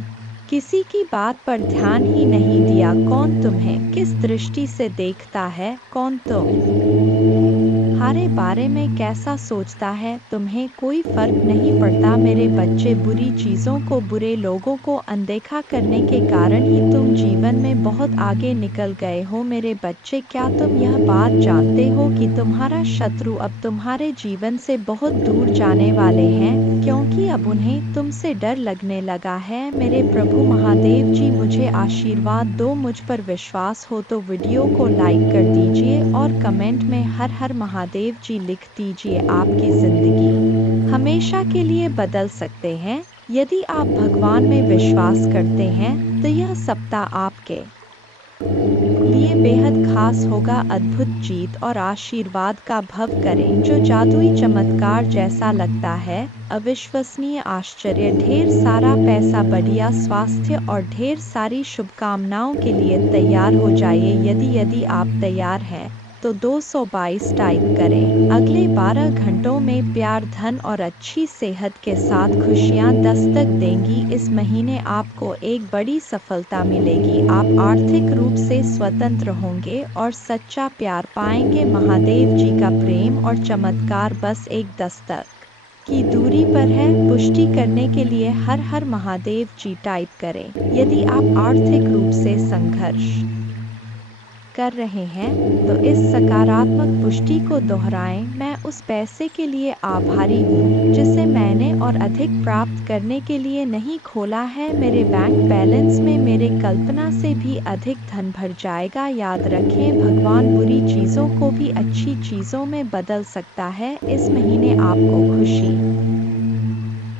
किसी की बात पर ध्यान ही नहीं दिया। कौन तुम्हें किस दृष्टि से देखता है, कौन तुम्हारे बारे में कैसा सोचता है, तुम्हें कोई फर्क नहीं पड़ता। मेरे बच्चे, बुरी चीज़ों को, बुरे लोगों को अनदेखा करने के कारण ही तुम जीवन में बहुत आगे निकल गए हो। मेरे बच्चे, क्या तुम यह बात जानते हो कि तुम्हारा शत्रु अब तुम्हारे जीवन से बहुत दूर जाने वाले हैं, क्योंकि अब उन्हें तुमसे डर लगने लगा है। मेरे प्रभु महादेव जी, मुझे आशीर्वाद दो। मुझ पर विश्वास हो तो वीडियो को लाइक कर दीजिए और कमेंट में हर हर महादेव जी लिख दीजिए। आपकी जिंदगी हमेशा के लिए बदल सकते हैं यदि आप भगवान में विश्वास करते हैं, तो यह सप्ताह आपके लिए बेहद खास होगा। अद्भुत जीत और आशीर्वाद का भव करें, जो जादुई चमत्कार जैसा लगता है, अविश्वसनीय आश्चर्य, ढेर सारा पैसा, बढ़िया स्वास्थ्य और ढेर सारी शुभकामनाओं के लिए तैयार हो जाइए। यदि आप तैयार हैं तो 222 टाइप करें। अगले 12 घंटों में प्यार, धन और अच्छी सेहत के साथ खुशियां दस्तक देंगी। इस महीने आपको एक बड़ी सफलता मिलेगी। आप आर्थिक रूप से स्वतंत्र होंगे और सच्चा प्यार पाएंगे। महादेव जी का प्रेम और चमत्कार बस एक दस्तक की दूरी पर है। पुष्टि करने के लिए हर हर महादेव जी टाइप करें। यदि आप आर्थिक रूप से संघर्ष कर रहे हैं तो इस सकारात्मक पुष्टि को दोहराएं। मैं उस पैसे के लिए आभारी हूँ जिसे मैंने और अधिक प्राप्त करने के लिए नहीं खोला है। मेरे बैंक बैलेंस में मेरे कल्पना से भी अधिक धन भर जाएगा। याद रखें, भगवान बुरी चीज़ों को भी अच्छी चीज़ों में बदल सकता है। इस महीने आपको खुशी,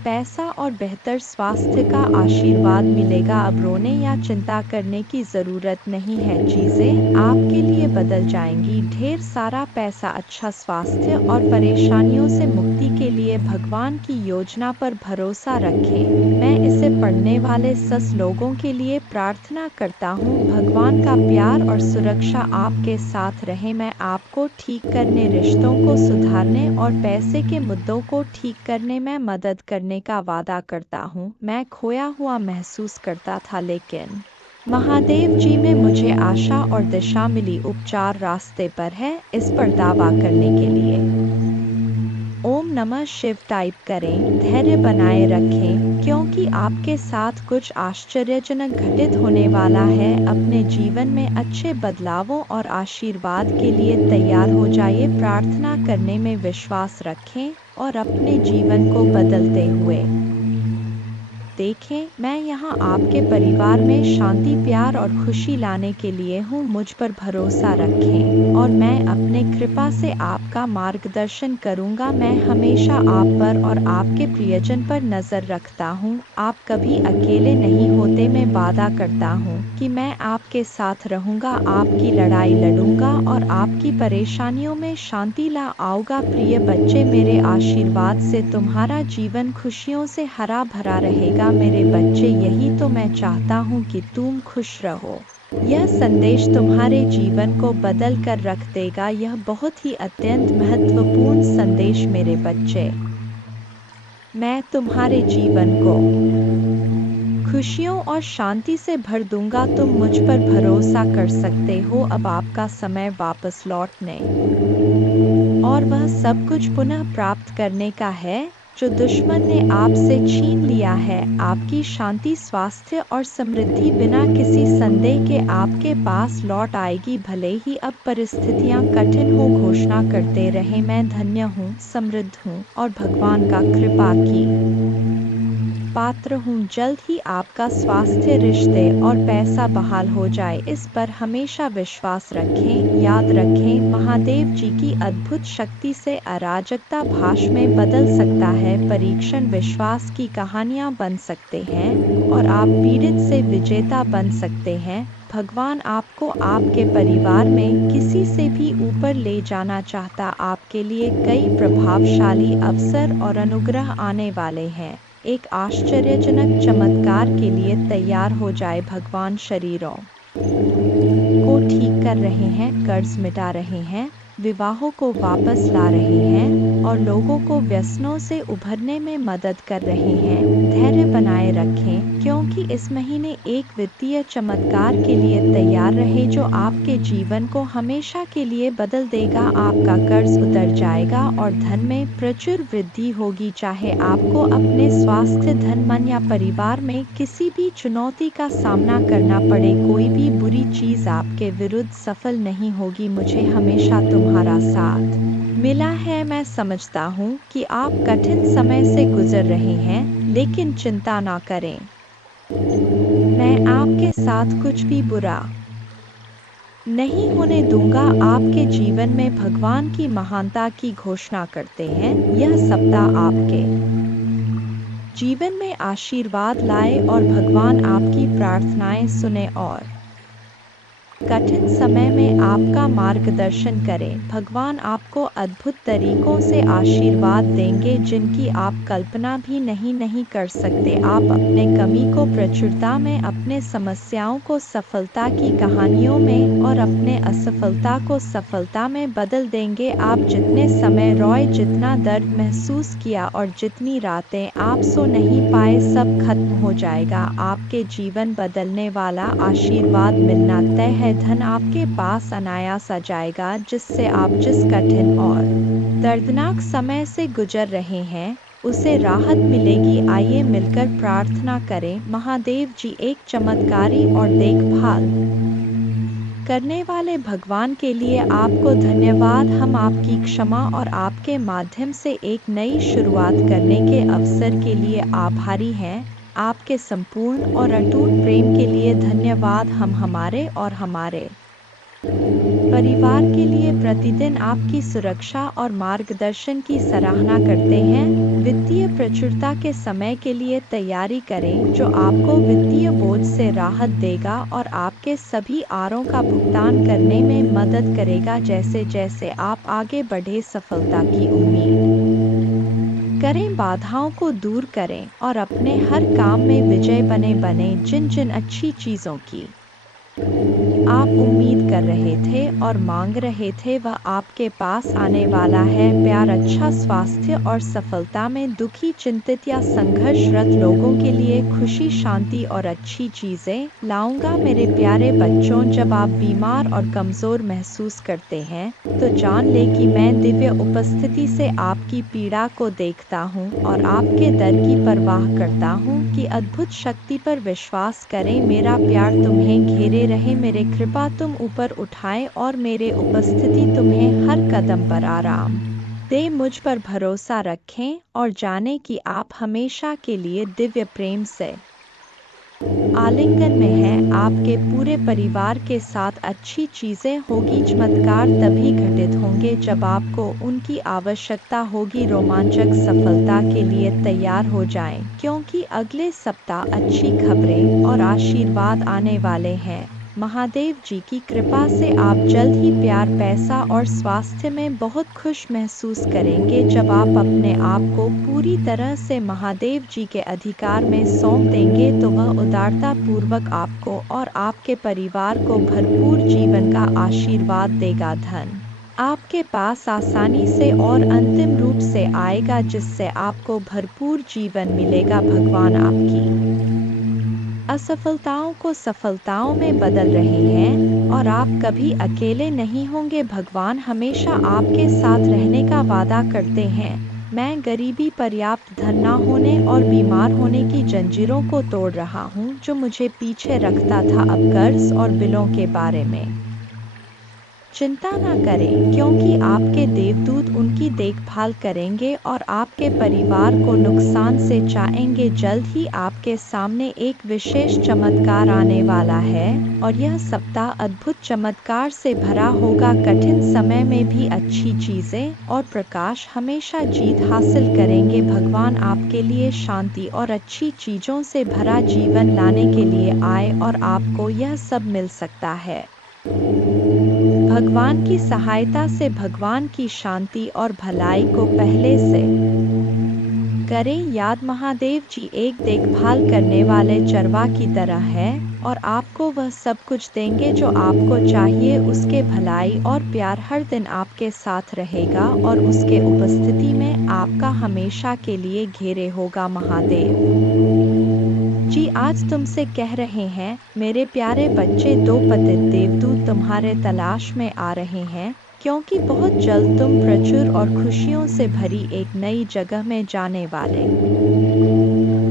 पैसा और बेहतर स्वास्थ्य का आशीर्वाद मिलेगा। अब रोने या चिंता करने की ज़रूरत नहीं है, चीज़ें आपके लिए बदल जाएंगी। ढेर सारा पैसा, अच्छा स्वास्थ्य और परेशानियों से मुक्ति के लिए भगवान की योजना पर भरोसा रखें। मैं इसे पढ़ने वाले लोगों के लिए प्रार्थना करता हूँ। भगवान का प्यार और सुरक्षा आपके साथ रहे। मैं आपको ठीक करने, रिश्तों को सुधारने और पैसे के मुद्दों को ठीक करने में मदद करने का वादा करता हूँ। मैं खोया हुआ महसूस करता था, लेकिन महादेव जी में मुझे आशा और दिशा मिली। उपचार रास्ते पर है, इस पर दावा करने के लिए ओम नमः शिव टाइप करें। धैर्य बनाए रखें, क्योंकि आपके साथ कुछ आश्चर्यजनक घटित होने वाला है। अपने जीवन में अच्छे बदलावों और आशीर्वाद के लिए तैयार हो जाइए। प्रार्थना करने में विश्वास रखें और अपने जीवन को बदलते हुए देखें। मैं यहाँ आपके परिवार में शांति, प्यार और खुशी लाने के लिए हूँ। मुझ पर भरोसा रखें और मैं अपने कृपा से आपका मार्गदर्शन करूँगा। मैं हमेशा आप पर और आपके प्रियजन पर नज़र रखता हूँ। आप कभी अकेले नहीं होते। मैं वादा करता हूँ कि मैं आपके साथ रहूँगा, आपकी लड़ाई लड़ूंगा और आपकी परेशानियों में शांति ला आऊँगा। प्रिय बच्चे, मेरे आशीर्वाद से तुम्हारा जीवन खुशियों से हरा भरा रहेगा। मेरे बच्चे, यही तो मैं चाहता हूँ कि तुम खुश रहो। यह संदेश तुम्हारे जीवन को बदल कर रख देगा। यह बहुत ही अत्यंत महत्वपूर्ण संदेश मेरे बच्चे। मैं तुम्हारे जीवन को खुशियों और शांति से भर दूंगा। तुम मुझ पर भरोसा कर सकते हो। अब आपका समय वापस लौटने और वह सब कुछ पुनः प्राप्त करने का है जो दुश्मन ने आपसे छीन लिया है। आपकी शांति, स्वास्थ्य और समृद्धि बिना किसी संदेह के आपके पास लौट आएगी। भले ही अब परिस्थितियां कठिन हो, घोषणा करते रहे, मैं धन्य हूँ, समृद्ध हूँ और भगवान का कृपा की पात्र हूँ। जल्द ही आपका स्वास्थ्य, रिश्ते और पैसा बहाल हो जाए, इस पर हमेशा विश्वास रखें। याद रखें, महादेव जी की अद्भुत शक्ति से अराजकता भाष में बदल सकता है। परीक्षण विश्वास की कहानियाँ बन सकते हैं और आप पीड़ित से विजेता बन सकते हैं। भगवान आपको आपके परिवार में किसी से भी ऊपर ले जाना चाहता। आपके लिए कई प्रभावशाली अवसर और अनुग्रह आने वाले हैं। एक आश्चर्यजनक चमत्कार के लिए तैयार हो जाए। भगवान शरीरों को ठीक कर रहे हैं, कर्ज मिटा रहे हैं, विवाहों को वापस ला रहे हैं और लोगों को व्यसनों से उभरने में मदद कर रहे हैं। धैर्य बनाए रखें, क्योंकि इस महीने एक वित्तीय चमत्कार के लिए तैयार रहे जो आपके जीवन को हमेशा के लिए बदल देगा। आपका कर्ज उतर जाएगा और धन में प्रचुर वृद्धि होगी। चाहे आपको अपने स्वास्थ्य, धन, मन या परिवार में किसी भी चुनौती का सामना करना पड़े, कोई भी बुरी चीज आपके विरुद्ध सफल नहीं होगी। मुझे हमेशा तुम्हारा साथ मिला है। मैं समझता हूँ कि आप कठिन समय से गुजर रहे हैं, लेकिन चिंता ना करें, मैं आपके साथ कुछ भी बुरा नहीं होने दूंगा। आपके जीवन में भगवान की महानता की घोषणा करते हैं। यह सप्ताह आपके जीवन में आशीर्वाद लाए और भगवान आपकी प्रार्थनाएं सुने और कठिन समय में आपका मार्गदर्शन करें। भगवान आपको अद्भुत तरीकों से आशीर्वाद देंगे जिनकी आप कल्पना भी नहीं कर सकते। आप अपने कमी को प्रचुरता में, अपने समस्याओं को सफलता की कहानियों में और अपने असफलता को सफलता में बदल देंगे। आप जितने समय रोए, जितना दर्द महसूस किया और जितनी रातें आप सो नहीं पाए, सब खत्म हो जाएगा। आपके जीवन बदलने वाला आशीर्वाद मिलना तय है। धन आपके पास अनायास आ जाएगा, जिससे आप जिस कठिन और दर्दनाक समय से गुजर रहे हैं उसे राहत मिलेगी। आइए मिलकर प्रार्थना करें। महादेव जी, एक चमत्कारी और देखभाल करने वाले भगवान के लिए आपको धन्यवाद। हम आपकी क्षमा और आपके माध्यम से एक नई शुरुआत करने के अवसर के लिए आभारी हैं। आपके संपूर्ण और अटूट प्रेम के लिए धन्यवाद। हम हमारे और हमारे परिवार के लिए प्रतिदिन आपकी सुरक्षा और मार्गदर्शन की सराहना करते हैं। वित्तीय प्रचुरता के समय के लिए तैयारी करें, जो आपको वित्तीय बोझ से राहत देगा और आपके सभी आरों का भुगतान करने में मदद करेगा। जैसे जैसे आप आगे बढ़े, सफलता की उम्मीद करें, बाधाओं को दूर करें और अपने हर काम में विजय बने। जिन जिन अच्छी चीज़ों की आप उम्मीद कर रहे थे और मांग रहे थे, वह आपके पास आने वाला है। प्यार, अच्छा स्वास्थ्य और सफलता में दुखी, चिंतित या संघर्षरत लोगों के लिए खुशी, शांति और अच्छी चीजें लाऊंगा। मेरे प्यारे बच्चों, जब आप बीमार और कमजोर महसूस करते हैं तो जान ले कि मैं दिव्य उपस्थिति से आपकी पीड़ा को देखता हूँ और आपके दर्द की परवाह करता हूँ कि अद्भुत शक्ति पर विश्वास करें। मेरा प्यार तुम्हें घेरे रहे, मेरे कृपा तुम ऊपर उठाए और मेरे उपस्थिति तुम्हें हर कदम पर आराम दे। मुझ पर भरोसा रखें और जाने कि आप हमेशा के लिए दिव्य प्रेम से आलिंगन में हैं। आपके पूरे परिवार के साथ अच्छी चीजें होगी। चमत्कार तभी घटित होंगे जब आपको उनकी आवश्यकता होगी। रोमांचक सफलता के लिए तैयार हो जाएं, क्योंकि अगले सप्ताह अच्छी खबरें और आशीर्वाद आने वाले हैं। महादेव जी की कृपा से आप जल्द ही प्यार, पैसा और स्वास्थ्य में बहुत खुश महसूस करेंगे। जब आप अपने आप को पूरी तरह से महादेव जी के अधिकार में सौंप देंगे तो वह उदारता पूर्वक आपको और आपके परिवार को भरपूर जीवन का आशीर्वाद देगा। धन आपके पास आसानी से और अंतिम रूप से आएगा, जिससे आपको भरपूर जीवन मिलेगा। भगवान आपकी असफलताओं को सफलताओं में बदल रहे हैं और आप कभी अकेले नहीं होंगे। भगवान हमेशा आपके साथ रहने का वादा करते हैं। मैं गरीबी, पर्याप्त धन न होने और बीमार होने की जंजीरों को तोड़ रहा हूँ जो मुझे पीछे रखता था। अब कर्ज और बिलों के बारे में चिंता न करें, क्योंकि आपके देवदूत उनकी देखभाल करेंगे और आपके परिवार को नुकसान से बचाएंगे। जल्द ही आपके सामने एक विशेष चमत्कार आने वाला है और यह सप्ताह अद्भुत चमत्कार से भरा होगा। कठिन समय में भी अच्छी चीजें और प्रकाश हमेशा जीत हासिल करेंगे। भगवान आपके लिए शांति और अच्छी चीजों से भरा जीवन लाने के लिए आए और आपको यह सब मिल सकता है। भगवान की सहायता से भगवान की शांति और भलाई को पहले से करें याद। महादेव जी एक देखभाल करने वाले चरवा की तरह है और आपको वह सब कुछ देंगे जो आपको चाहिए। उसके भलाई और प्यार हर दिन आपके साथ रहेगा और उसके उपस्थिति में आपका हमेशा के लिए घेरे होगा। महादेव जी आज तुमसे कह रहे हैं, मेरे प्यारे बच्चे, दो पतित देवदूत तुम्हारे तलाश में आ रहे हैं, क्योंकि बहुत जल्द तुम प्रचुर और खुशियों से भरी एक नई जगह में जाने वाले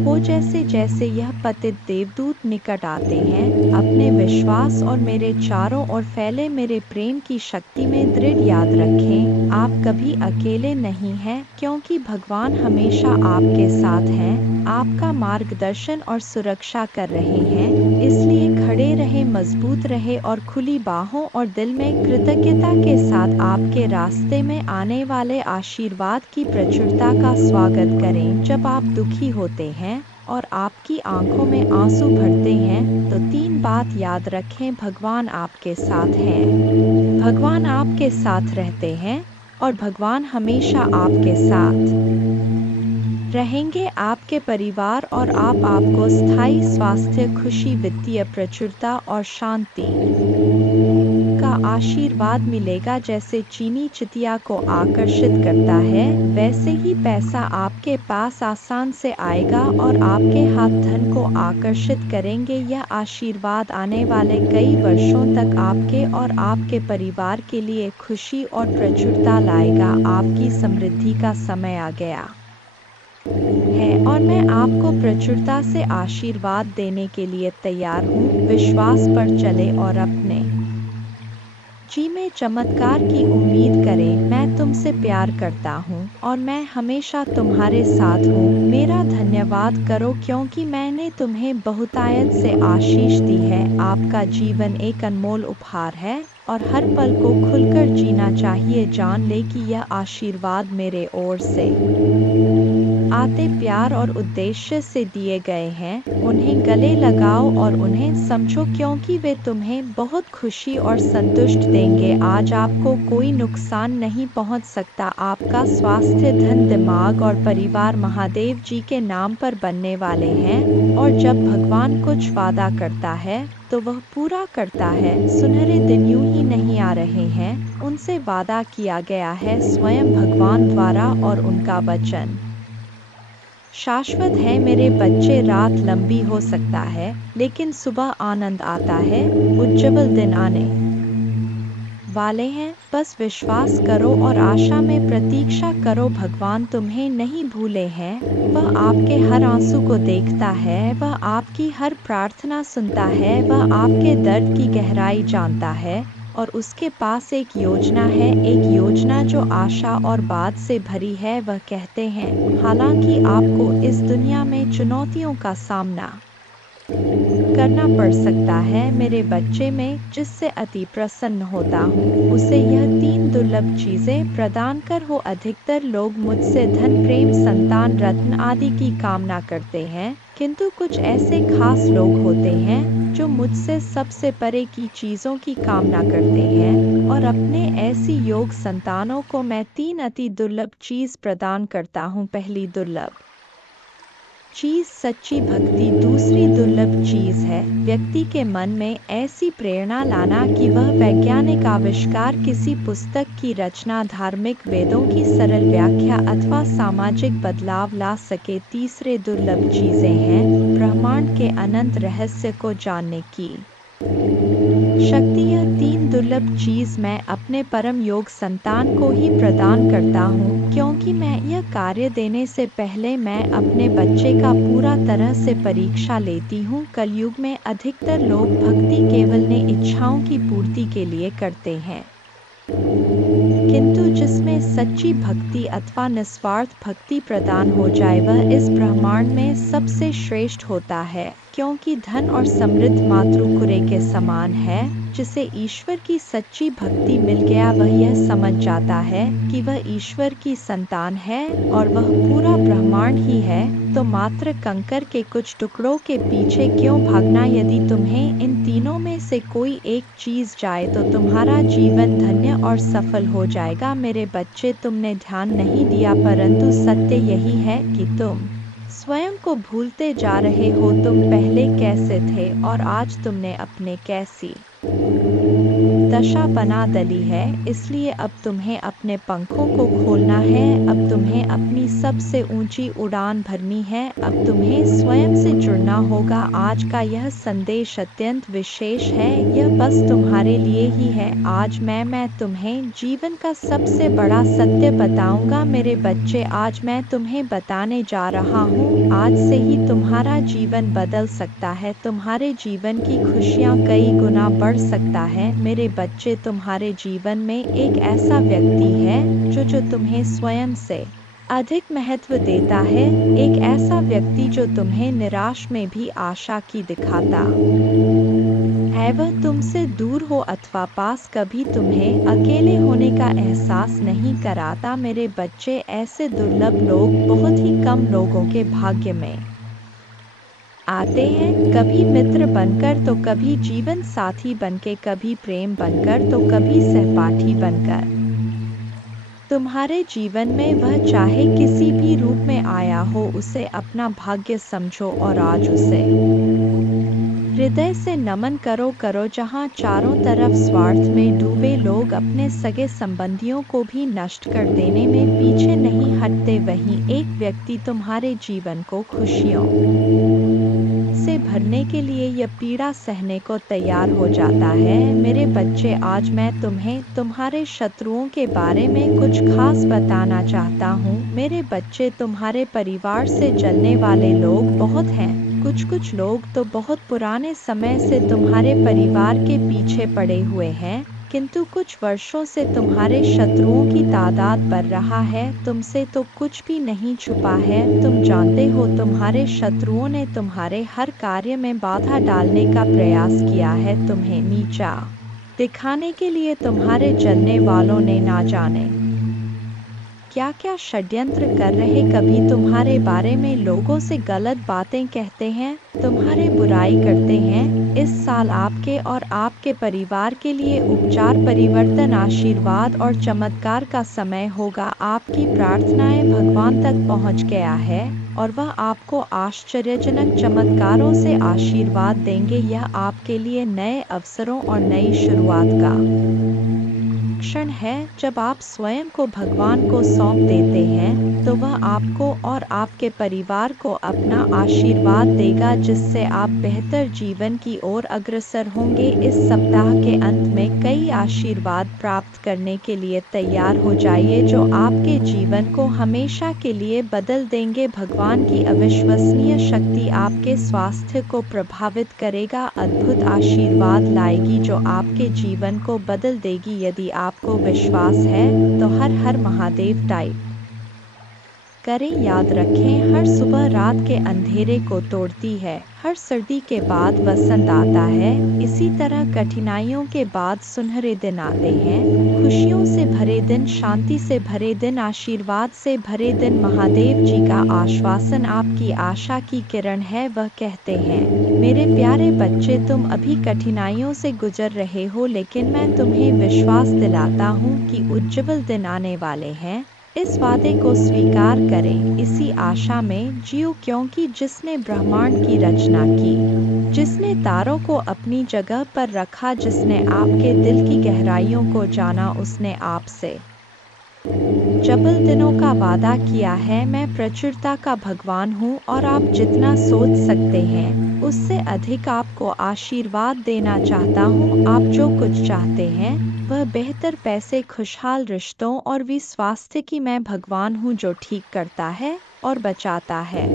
हो। जैसे जैसे यह पतित देवदूत निकट आते हैं, अपने विश्वास और मेरे चारों ओर फैले मेरे प्रेम की शक्ति में दृढ़ याद रखें, आप कभी अकेले नहीं हैं, क्योंकि भगवान हमेशा आपके साथ हैं, आपका मार्गदर्शन और सुरक्षा कर रहे हैं। इसलिए खड़े रहे, मजबूत रहे और खुली बाहों और दिल में कृतज्ञता के साथ आपके रास्ते में आने वाले आशीर्वाद की प्रचुरता का स्वागत करें। जब आप दुखी होते हैं और आपकी आंखों में आंसू भरते हैं, तो तीन बात याद रखें, भगवान आपके साथ हैं, भगवान आपके साथ रहते हैं और भगवान हमेशा आपके साथ रहेंगे। आपके परिवार और आपको स्थायी स्वास्थ्य, खुशी, वित्तीय प्रचुरता और शांति का आशीर्वाद मिलेगा। जैसे चीनी चितिया को आकर्षित करता है, वैसे ही पैसा आपके पास आसान से आएगा और आपके हाथ धन को आकर्षित करेंगे। यह आशीर्वाद आने वाले कई वर्षों तक आपके और आपके परिवार के लिए खुशी और प्रचुरता लाएगा। आपकी समृद्धि का समय आ गया है और मैं आपको प्रचुरता से आशीर्वाद देने के लिए तैयार हूँ। विश्वास पर चले और अपने जी में चमत्कार की उम्मीद करें। मैं तुमसे प्यार करता हूँ और मैं हमेशा तुम्हारे साथ हूँ। मेरा धन्यवाद करो, क्योंकि मैंने तुम्हें बहुतायत से आशीष दी है। आपका जीवन एक अनमोल उपहार है और हर पल को खुलकर जीना चाहिए। जान ले कि यह आशीर्वाद मेरे ओर से आते प्यार और उद्देश्य से दिए गए हैं। उन्हें गले लगाओ और उन्हें समझो, क्योंकि वे तुम्हें बहुत खुशी और संतुष्ट देंगे। आज आपको कोई नुकसान नहीं पहुंच सकता। आपका स्वास्थ्य, धन, दिमाग और परिवार महादेव जी के नाम पर बनने वाले हैं और जब भगवान कुछ वादा करता है तो वह पूरा करता है। सुनहरे दिन यूं ही नहीं आ रहे हैं, उनसे वादा किया गया है स्वयं भगवान द्वारा और उनका वचन शाश्वत है। मेरे बच्चे, रात लंबी हो सकता है, लेकिन सुबह आनंद आता है। उज्जवल दिन आने वाले हैं। बस विश्वास करो और आशा में प्रतीक्षा करो। भगवान तुम्हें नहीं भूले हैं, वह आपके हर आंसू को देखता है, वह आपकी हर प्रार्थना सुनता है, वह आपके दर्द की गहराई जानता है और उसके पास एक योजना है, एक योजना जो आशा और बाद से भरी है। वह कहते हैं, हालांकि आपको इस दुनिया में चुनौतियों का सामना करना पड़ सकता है, मेरे बच्चे, में जिससे अति प्रसन्न होता हूँ, उसे यह तीन दुर्लभ चीजें प्रदान कर हो। अधिकतर लोग मुझसे धन, प्रेम, संतान, रत्न आदि की कामना करते हैं, किंतु कुछ ऐसे खास लोग होते हैं जो मुझसे सबसे परे की चीजों की कामना करते हैं और अपने ऐसी योग संतानों को मैं तीन अति दुर्लभ चीज प्रदान करता हूँ। पहली दुर्लभ चीज सच्ची भक्ति। दूसरी दुर्लभ चीज है व्यक्ति के मन में ऐसी प्रेरणा लाना कि वह वैज्ञानिक आविष्कार, किसी पुस्तक की रचना, धार्मिक वेदों की सरल व्याख्या अथवा सामाजिक बदलाव ला सके। तीसरे दुर्लभ चीजें हैं ब्रह्मांड के अनंत रहस्य को जानने की शक्ति। यह तीन दुर्लभ चीज मैं अपने परम योग संतान को ही प्रदान करता हूँ, क्योंकि मैं यह कार्य देने से पहले मैं अपने बच्चे का पूरा तरह से परीक्षा लेती हूँ। कलयुग में अधिकतर लोग भक्ति केवल ने इच्छाओं की पूर्ति के लिए करते हैं, किंतु जिसमें सच्ची भक्ति अथवा निस्वार्थ भक्ति प्रदान हो जाए वह इस ब्रह्मांड में सबसे श्रेष्ठ होता है, क्योंकि धन और समृद्ध मातृकुरे के समान है। जिसे ईश्वर की सच्ची भक्ति मिल गया वह यह समझ जाता है कि वह ईश्वर की संतान है और वह पूरा ब्रह्मांड ही है। तो मात्र कंकर के कुछ टुकड़ों के पीछे क्यों भागना? यदि तुम्हें इन तीनों में से कोई एक चीज जाए तो तुम्हारा जीवन धन्य और सफल हो जाएगा। मेरे बच्चे, तुमने ध्यान नहीं दिया, परंतु सत्य यही है कि तुम स्वयं को भूलते जा रहे हो। तुम पहले कैसे थे और आज तुमने अपने कैसी दशा बना डाली है। इसलिए अब तुम्हें अपने पंखों को खोलना है, अब तुम्हें अपनी सबसे ऊंची उड़ान भरनी है, अब तुम्हें स्वयं से जुड़ना होगा। आज का यह संदेश अत्यंत विशेष है, यह बस तुम्हारे लिए ही है। आज मैं तुम्हें जीवन का सबसे बड़ा सत्य बताऊंगा। मेरे बच्चे, आज मैं तुम्हें बताने जा रहा हूँ, आज से ही तुम्हारा जीवन बदल सकता है, तुम्हारे जीवन की खुशियाँ कई गुना बढ़ सकता है। मेरे बच्चे, तुम्हारे जीवन में एक ऐसा व्यक्ति है जो तुम्हें स्वयं से अधिक महत्व देता है, एक ऐसा व्यक्ति जो तुम्हें निराश में भी आशा की दिखाता है। वह तुमसे दूर हो अथवा पास, कभी तुम्हें अकेले होने का एहसास नहीं कराता। मेरे बच्चे, ऐसे दुर्लभ लोग बहुत ही कम लोगों के भाग्य में आते हैं, कभी मित्र बनकर तो कभी जीवन साथी बनके, कभी प्रेम बनकर तो कभी सहपाठी बनकर। तुम्हारे जीवन में वह चाहे किसी भी रूप में आया हो, उसे अपना भाग्य समझो और आज उसे हृदय से नमन करो। जहाँ चारों तरफ स्वार्थ में डूबे लोग अपने सगे संबंधियों को भी नष्ट कर देने में पीछे नहीं हटते, वहीं एक व्यक्ति तुम्हारे जीवन को खुशियों से भरने के लिए यह पीड़ा सहने को तैयार हो जाता है। मेरे बच्चे, आज मैं तुम्हें तुम्हारे शत्रुओं के बारे में कुछ खास बताना चाहता हूँ। मेरे बच्चे, तुम्हारे परिवार से जलने वाले लोग बहुत हैं। कुछ लोग तो बहुत पुराने समय से तुम्हारे परिवार के पीछे पड़े हुए हैं, किंतु कुछ वर्षों से तुम्हारे शत्रुओं की तादाद बढ़ रहा है। तुमसे तो कुछ भी नहीं छुपा है, तुम जानते हो तुम्हारे शत्रुओं ने तुम्हारे हर कार्य में बाधा डालने का प्रयास किया है, तुम्हें नीचा दिखाने के लिए तुम्हारे जलने वालों ने ना जाने क्या क्या षड्यंत्र कर रहे। कभी तुम्हारे बारे में लोगों से गलत बातें कहते हैं, तुम्हारे बुराई करते हैं। इस साल आपके और आपके परिवार के लिए उपचार, परिवर्तन, आशीर्वाद और चमत्कार का समय होगा। आपकी प्रार्थनाएं भगवान तक पहुंच गया है और वह आपको आश्चर्यजनक चमत्कारों से आशीर्वाद देंगे। यह आपके लिए नए अवसरों और नई शुरुआत का क्षण है। जब आप स्वयं को भगवान को सौंप देते हैं तो वह आपको और आपके परिवार को अपना आशीर्वाद देगा, जिससे आप बेहतर जीवन की ओर अग्रसर होंगे। इस सप्ताह के अंत में कई आशीर्वाद प्राप्त करने के लिए तैयार हो जाइए, जो आपके जीवन को हमेशा के लिए बदल देंगे। भगवान की अविश्वसनीय शक्ति आपके स्वास्थ्य को प्रभावित करेगा, अद्भुत आशीर्वाद लाएगी जो आपके जीवन को बदल देगी। यदि आपको विश्वास है तो हर हर महादेव टाइप करें। याद रखें, हर सुबह रात के अंधेरे को तोड़ती है, हर सर्दी के बाद वसंत आता है। इसी तरह कठिनाइयों के बाद सुनहरे दिन आते हैं, खुशियों से भरे दिन, शांति से भरे दिन, आशीर्वाद से भरे दिन। महादेव जी का आश्वासन आपकी आशा की किरण है। वह कहते हैं, मेरे प्यारे बच्चे, तुम अभी कठिनाइयों से गुजर रहे हो, लेकिन मैं तुम्हें विश्वास दिलाता हूँ कि उज्जवल दिन आने वाले हैं। इस वादे को स्वीकार करें, इसी आशा में जियो, क्योंकि जिसने ब्रह्मांड की रचना की, जिसने तारों को अपनी जगह पर रखा, जिसने आपके दिल की गहराइयों को जाना, उसने आपसे जबल दिनों का वादा किया है। मैं प्रचुरता का भगवान हूँ और आप जितना सोच सकते हैं उससे अधिक आपको आशीर्वाद देना चाहता हूँ। आप जो कुछ चाहते हैं वह बेहतर पैसे, खुशहाल रिश्तों और भी स्वास्थ्य की मैं भगवान हूँ जो ठीक करता है और बचाता है।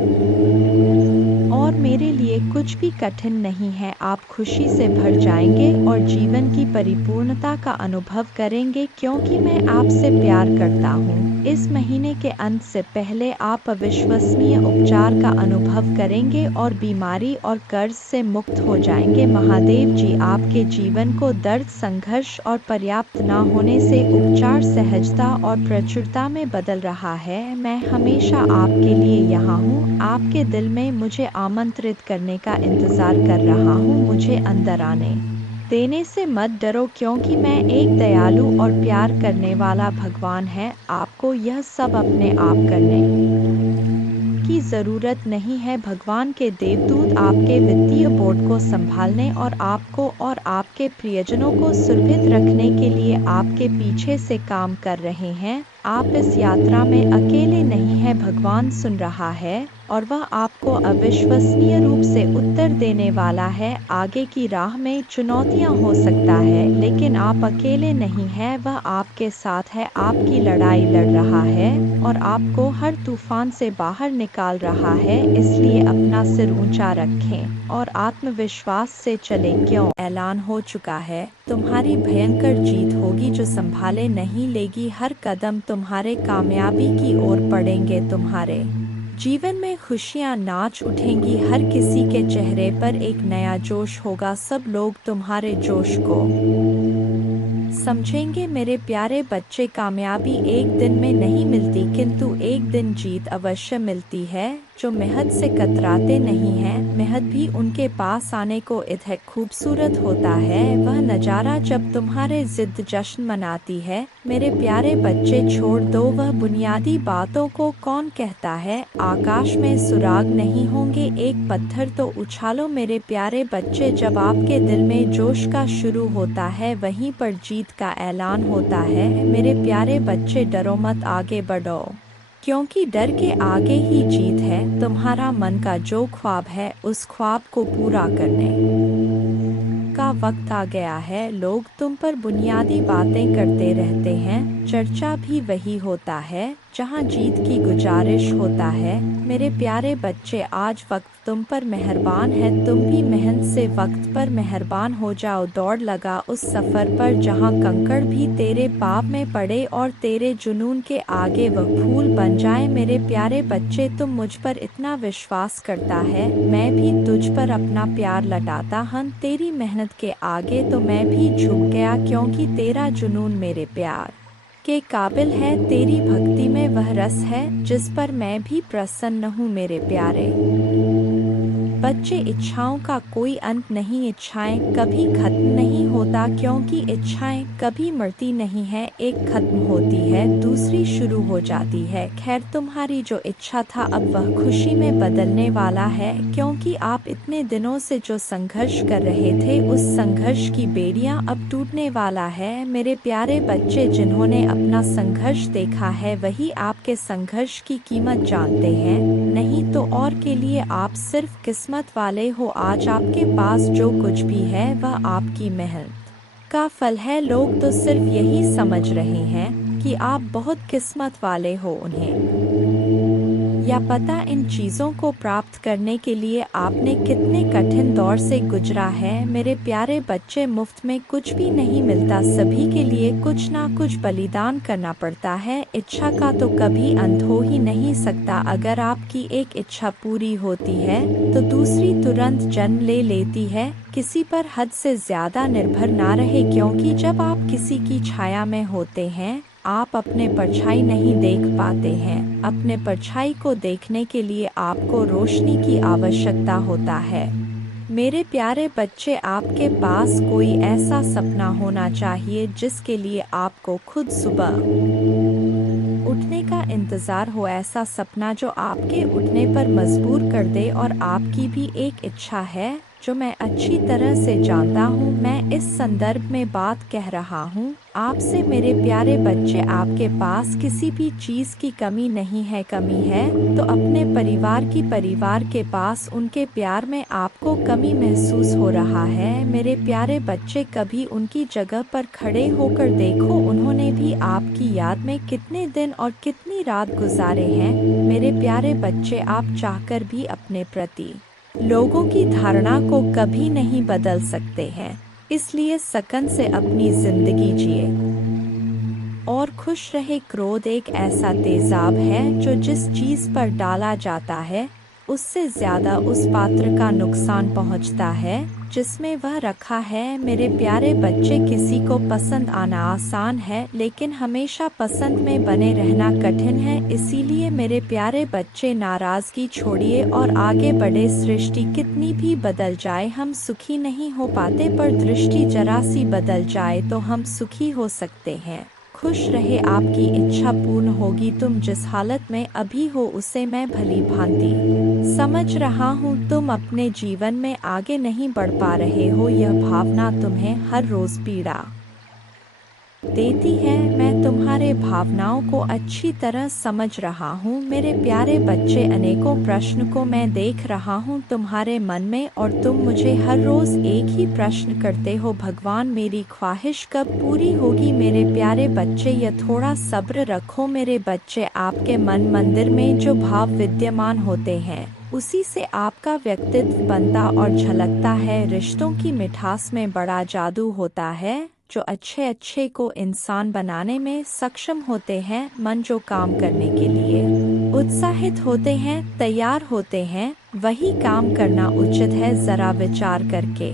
और और मेरे लिए कुछ भी कठिन नहीं है। आप खुशी से भर जाएंगे और जीवन की परिपूर्णता का अनुभव करेंगे क्योंकि मैं आपसे प्यार करता हूँ। इस महीने के अंत से पहले आप अविश्वसनीय उपचार का अनुभव करेंगे और बीमारी और कर्ज से मुक्त हो जाएंगे। महादेव जी आपके जीवन को दर्द, संघर्ष और पर्याप्त न होने से उपचार, सहजता और प्रचुरता में बदल रहा है। मैं हमेशा आपके लिए यहाँ हूँ, आपके दिल में मुझे आमंत्रित करने का इंतजार कर रहा हूँ। मुझे अंदर आने देने से मत डरो क्योंकि मैं एक दयालु और प्यार करने वाला भगवान है। आपको यह सब अपने आप करने की ज़रूरत नहीं है। भगवान के देवदूत आपके वित्तीय बोर्ड को संभालने और आपको और आपके प्रियजनों को सुरक्षित रखने के लिए आपके पीछे से काम कर रहे हैं। आप इस यात्रा में अकेले नहीं हैं। भगवान सुन रहा है और वह आपको अविश्वसनीय रूप से उत्तर देने वाला है। आगे की राह में चुनौतियां हो सकता है लेकिन आप अकेले नहीं हैं। वह आपके साथ है, आपकी लड़ाई लड़ रहा है और आपको हर तूफान से बाहर निकाल रहा है। इसलिए अपना सिर ऊंचा रखें और आत्मविश्वास से चलें। क्यों ऐलान हो चुका है, तुम्हारी भयंकर जीत होगी जो संभाले नहीं लेगी। हर कदम तुम्हारे कामयाबी की ओर पड़ेंगे। तुम्हारे जीवन में खुशियां नाच उठेंगी। हर किसी के चेहरे पर एक नया जोश होगा। सब लोग तुम्हारे जोश को समझेंगे। मेरे प्यारे बच्चे, कामयाबी एक दिन में नहीं मिलती किंतु एक दिन जीत अवश्य मिलती है। जो मेहनत से कतराते नहीं हैं, मेहनत भी उनके पास आने को इतना खूबसूरत होता है। वह नज़ारा जब तुम्हारे जिद जश्न मनाती है। मेरे प्यारे बच्चे, छोड़ दो वह बुनियादी बातों को। कौन कहता है आकाश में सुराग नहीं होंगे? एक पत्थर तो उछालो। मेरे प्यारे बच्चे, जब आपके दिल में जोश का शुरू होता है वहीं पर जीत का ऐलान होता है। मेरे प्यारे बच्चे, डरो मत, आगे बढ़ो क्योंकि डर के आगे ही जीत है। तुम्हारा मन का जो ख्वाब है उस ख्वाब को पूरा करने का वक्त आ गया है। लोग तुम पर बुनियादी बातें करते रहते हैं, चर्चा भी वही होता है जहां जीत की गुजारिश होता है। मेरे प्यारे बच्चे, आज वक्त तुम पर मेहरबान है। तुम भी मेहनत से वक्त पर मेहरबान हो जाओ। दौड़ लगा उस सफ़र पर जहां कंकड़ भी तेरे पाप में पड़े और तेरे जुनून के आगे वह फूल बन जाए। मेरे प्यारे बच्चे, तुम मुझ पर इतना विश्वास करता है, मैं भी तुझ पर अपना प्यार लौटाता हूं। तेरी मेहनत के आगे तो मैं भी झुक गया क्योंकि तेरा जुनून मेरे प्यार के काबिल है। तेरी भक्ति में वह रस है जिस पर मैं भी प्रसन्न हूँ। मेरे प्यारे बच्चे, इच्छाओं का कोई अंत नहीं। इच्छाएं कभी खत्म नहीं होता क्योंकि इच्छाएं कभी मरती नहीं है। एक खत्म होती है, दूसरी शुरू हो जाती है। खैर, तुम्हारी जो इच्छा था अब वह खुशी में बदलने वाला है क्योंकि आप इतने दिनों से जो संघर्ष कर रहे थे उस संघर्ष की बेड़ियां अब टूटने वाला है। मेरे प्यारे बच्चे, जिन्होंने अपना संघर्ष देखा है वही आपके संघर्ष की कीमत जानते हैं, नहीं तो और के लिए आप सिर्फ किस्मत वाले हो। आज आपके पास जो कुछ भी है वह आपकी मेहनत का फल है। लोग तो सिर्फ यही समझ रहे हैं कि आप बहुत किस्मत वाले हो। उन्हें या पता इन चीज़ों को प्राप्त करने के लिए आपने कितने कठिन दौर से गुजरा है। मेरे प्यारे बच्चे, मुफ्त में कुछ भी नहीं मिलता, सभी के लिए कुछ ना कुछ बलिदान करना पड़ता है। इच्छा का तो कभी अंत हो ही नहीं सकता। अगर आपकी एक इच्छा पूरी होती है तो दूसरी तुरंत जन्म ले लेती है। किसी पर हद से ज़्यादा निर्भर ना रहे क्योंकि जब आप किसी की छाया में होते हैं आप अपने परछाई नहीं देख पाते हैं। अपने परछाई को देखने के लिए आपको रोशनी की आवश्यकता होता है। मेरे प्यारे बच्चे, आपके पास कोई ऐसा सपना होना चाहिए जिसके लिए आपको खुद सुबह उठने का इंतज़ार हो। ऐसा सपना जो आपके उठने पर मजबूर कर दे। और आपकी भी एक इच्छा है जो मैं अच्छी तरह से जानता हूँ। मैं इस संदर्भ में बात कह रहा हूँ आपसे। मेरे प्यारे बच्चे, आपके पास किसी भी चीज़ की कमी नहीं है। कमी है तो अपने परिवार के पास उनके प्यार में आपको कमी महसूस हो रहा है। मेरे प्यारे बच्चे, कभी उनकी जगह पर खड़े होकर देखो। उन्होंने भी आपकी याद में कितने दिन और कितनी रात गुजारे हैं। मेरे प्यारे बच्चे, आप चाहकर भी अपने प्रति लोगों की धारणा को कभी नहीं बदल सकते हैं, इसलिए सकन से अपनी जिंदगी जिए और खुश रहे। क्रोध एक ऐसा तेजाब है जो जिस चीज पर डाला जाता है उससे ज्यादा उस पात्र का नुकसान पहुंचता है जिसमें वह रखा है। मेरे प्यारे बच्चे, किसी को पसंद आना आसान है लेकिन हमेशा पसंद में बने रहना कठिन है। इसीलिए मेरे प्यारे बच्चे, नाराजगी छोड़िए और आगे बढ़े। सृष्टि कितनी भी बदल जाए हम सुखी नहीं हो पाते, पर दृष्टि जरा सी बदल जाए तो हम सुखी हो सकते हैं। खुश रहे, आपकी इच्छा पूर्ण होगी। तुम जिस हालत में अभी हो उसे मैं भली भांति समझ रहा हूँ। तुम अपने जीवन में आगे नहीं बढ़ पा रहे हो, यह भावना तुम्हें हर रोज पीड़ा देती है। मैं तुम्हारे भावनाओं को अच्छी तरह समझ रहा हूँ मेरे प्यारे बच्चे। अनेकों प्रश्न को मैं देख रहा हूँ तुम्हारे मन में और तुम मुझे हर रोज एक ही प्रश्न करते हो, भगवान मेरी ख्वाहिश कब पूरी होगी। मेरे प्यारे बच्चे, यह थोड़ा सब्र रखो मेरे बच्चे। आपके मन मंदिर में जो भाव विद्यमान होते हैं उसी से आपका व्यक्तित्व बनता और झलकता है। रिश्तों की मिठास में बड़ा जादू होता है। जो अच्छे अच्छे को इंसान बनाने में सक्षम होते हैं, मन जो काम करने के लिए उत्साहित होते हैं, तैयार होते हैं, वही काम करना उचित है। जरा विचार करके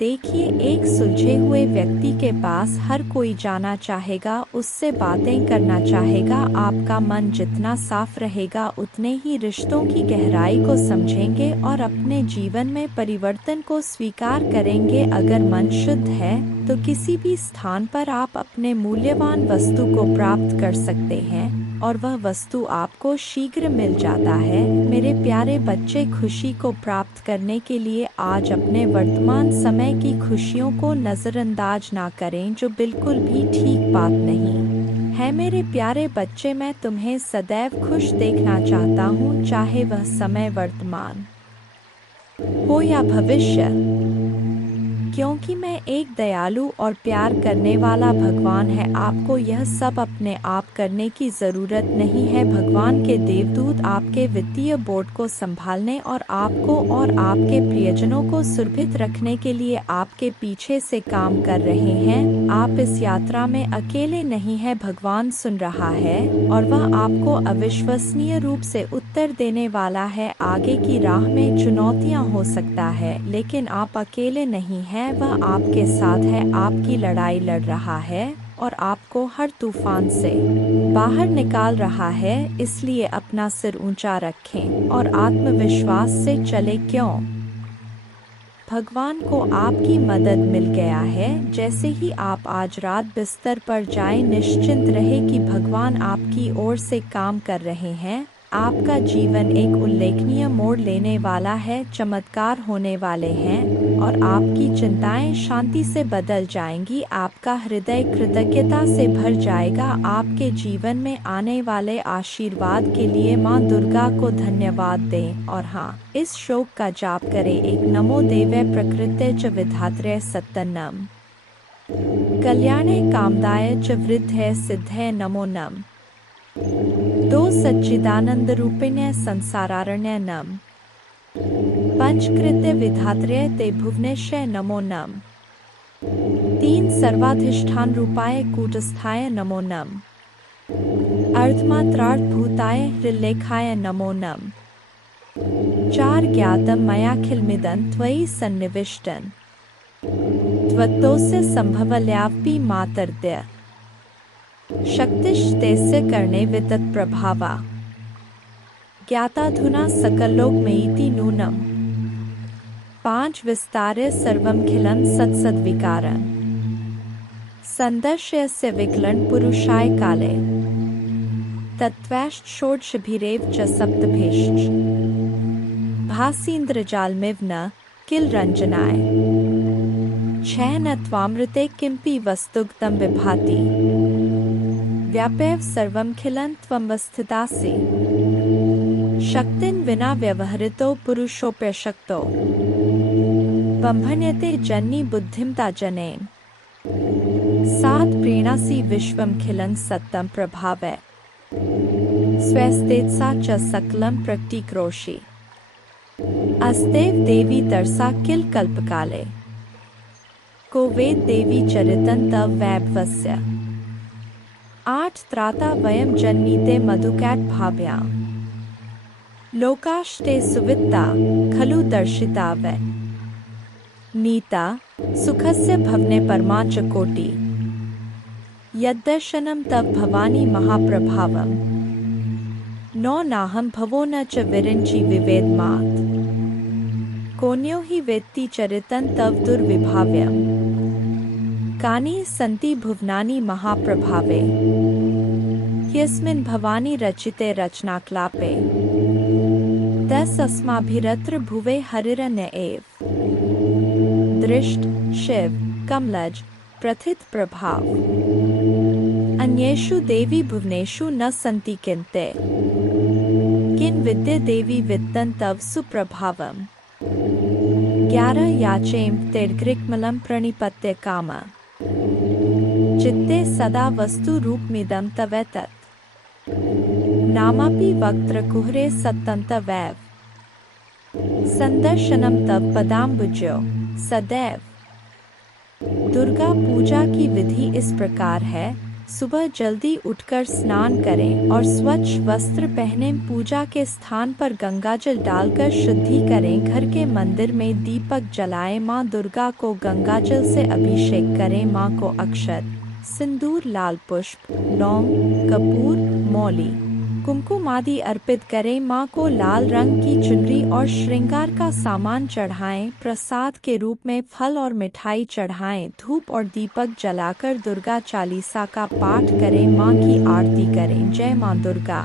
देखिए, एक सुलझे हुए व्यक्ति के पास हर कोई जाना चाहेगा, उससे बातें करना चाहेगा। आपका मन जितना साफ रहेगा उतने ही रिश्तों की गहराई को समझेंगे और अपने जीवन में परिवर्तन को स्वीकार करेंगे। अगर मन शुद्ध है तो किसी भी स्थान पर आप अपने मूल्यवान वस्तु को प्राप्त कर सकते हैं और वह वस्तु आपको शीघ्र मिल जाता है। मेरे प्यारे बच्चे, खुशी को प्राप्त करने के लिए आज अपने वर्तमान समय की खुशियों को नज़रअंदाज ना करें, जो बिल्कुल भी ठीक बात नहीं है। मेरे प्यारे बच्चे, मैं तुम्हें सदैव खुश देखना चाहता हूँ, चाहे वह समय वर्तमान हो या भविष्य, क्योंकि मैं एक दयालु और प्यार करने वाला भगवान है। आपको यह सब अपने आप करने की ज़रूरत नहीं है। भगवान के देवदूत आपके वित्तीय बोर्ड को संभालने और आपको और आपके प्रियजनों को सुरक्षित रखने के लिए आपके पीछे से काम कर रहे हैं। आप इस यात्रा में अकेले नहीं हैं, भगवान सुन रहा है और वह आपको अविश्वसनीय रूप से उत्तर देने वाला है। आगे की राह में चुनौतियाँ हो सकता है लेकिन आप अकेले नहीं हैं, वह आपके साथ है, आपकी लड़ाई लड़ रहा है और आपको हर तूफान से बाहर निकाल रहा है। इसलिए अपना सिर ऊंचा रखें और आत्मविश्वास से चले। क्यों? भगवान को आपकी मदद मिल गया है। जैसे ही आप आज रात बिस्तर पर जाएं, निश्चिंत रहे कि भगवान आपकी ओर से काम कर रहे हैं। आपका जीवन एक उल्लेखनीय मोड़ लेने वाला है, चमत्कार होने वाले हैं और आपकी चिंताएं शांति से बदल जाएंगी। आपका हृदय कृतज्ञता से भर जाएगा। आपके जीवन में आने वाले आशीर्वाद के लिए माँ दुर्गा को धन्यवाद दें और हाँ, इस श्लोक का जाप करें। एक नमो देवै प्रकृते च विधात्रे सत्तनम कल्याणे कामदाय च वृद्धे सिद्धे नमो नम। दो सच्चिदानंद रूपिण्य संसारारण्य नम। पंचकृत्य विधात्रे ते भुवनेश्य नमो नम। तीन सर्वाधिष्ठान रूपाय कूटस्थाय नमो नम। अर्धमात्रार्थ भूताय हृल्लेखाय नमो नम। चार ज्ञातम मयाखिलमिदं त्वयि सन्निविष्टन् त्वत्तोस्य संभवल्यापि मातर्दय शक्तिस्तेस्य कर्णे वितत प्रभावा ज्ञाताधुना सकल्लोकमेति नूनम। पांच विस्तार्य सर्वमखिलं सत्सद्विकारं संदर्शयस्य विकलं पुरुषाय काले तत्त्वैश्च षोडशभिरेव च सप्तभेश्च भासीन्द्रजालमिव न किल रंजनाय छह न त्वामृते किंपि वस्तुगतं विभाति व्यापैव सर्वमखिलं त्वमवस्थितासि शक्तिन विना व्यवहृतो पुरुषोऽप्यशक्तो बंभन्यते जन्नी बुद्धिमता जनेन सात प्रीणासि विश्वमखिलं सत्तं प्रभावै स्वस्तेजसा च सकलं प्रकटीकरोषि अस्तेव देवी तरसा किल कल्पकाले को वेद देवी चरितं तव वैभवस्य 8 त्राता वयं जन्मीते मधुकैट भाभ्यां लोकाश्ते सुवित्ता खलु दर्शिता वै नीता सुखस्य भवने परमा च कोटि यद्दर्शनं तव भवानी महाप्रभावम् नो नाहं भवो न च विरिञ्चि विवेदमात् कोन्यो हि वेत्ति चरितं तव दुर्विभाव्यम् कानि सन्ति भुवनानि महाप्रभावे यस्मिन् भवानी रचिते रचनाक्लापे तस्माभिरत्र भुवे हरिरन्य एव दृष्ट शिव कमलज प्रथित प्रभाव अन्येषु देवी भुवनेषु न सन्ति किन्ते किं विद्ये देवी वित्तं तव सुप्रभावम् 11 याचेम तेर्ग्रिक्मलं प्रणिपत्य काम चित्ते सदा वस्तु रूपमिदं तवेतत् नामापि वक्त्रकुहरे सत्तं तवैव संदर्शनम तव पदाम्बुजो सदैव। दुर्गा पूजा की विधि इस प्रकार है। सुबह जल्दी उठकर स्नान करें और स्वच्छ वस्त्र पहने पूजा के स्थान पर गंगाजल डालकर शुद्धि करें। घर के मंदिर में दीपक जलाएं। माँ दुर्गा को गंगाजल से अभिषेक करें। माँ को अक्षत सिंदूर लाल पुष्प लौंग कपूर मौली कुमकुम आदि अर्पित करें। माँ को लाल रंग की चुनरी और श्रृंगार का सामान चढ़ाएं। प्रसाद के रूप में फल और मिठाई चढ़ाएं। धूप और दीपक जलाकर दुर्गा चालीसा का पाठ करें। माँ की आरती करें। जय माँ दुर्गा।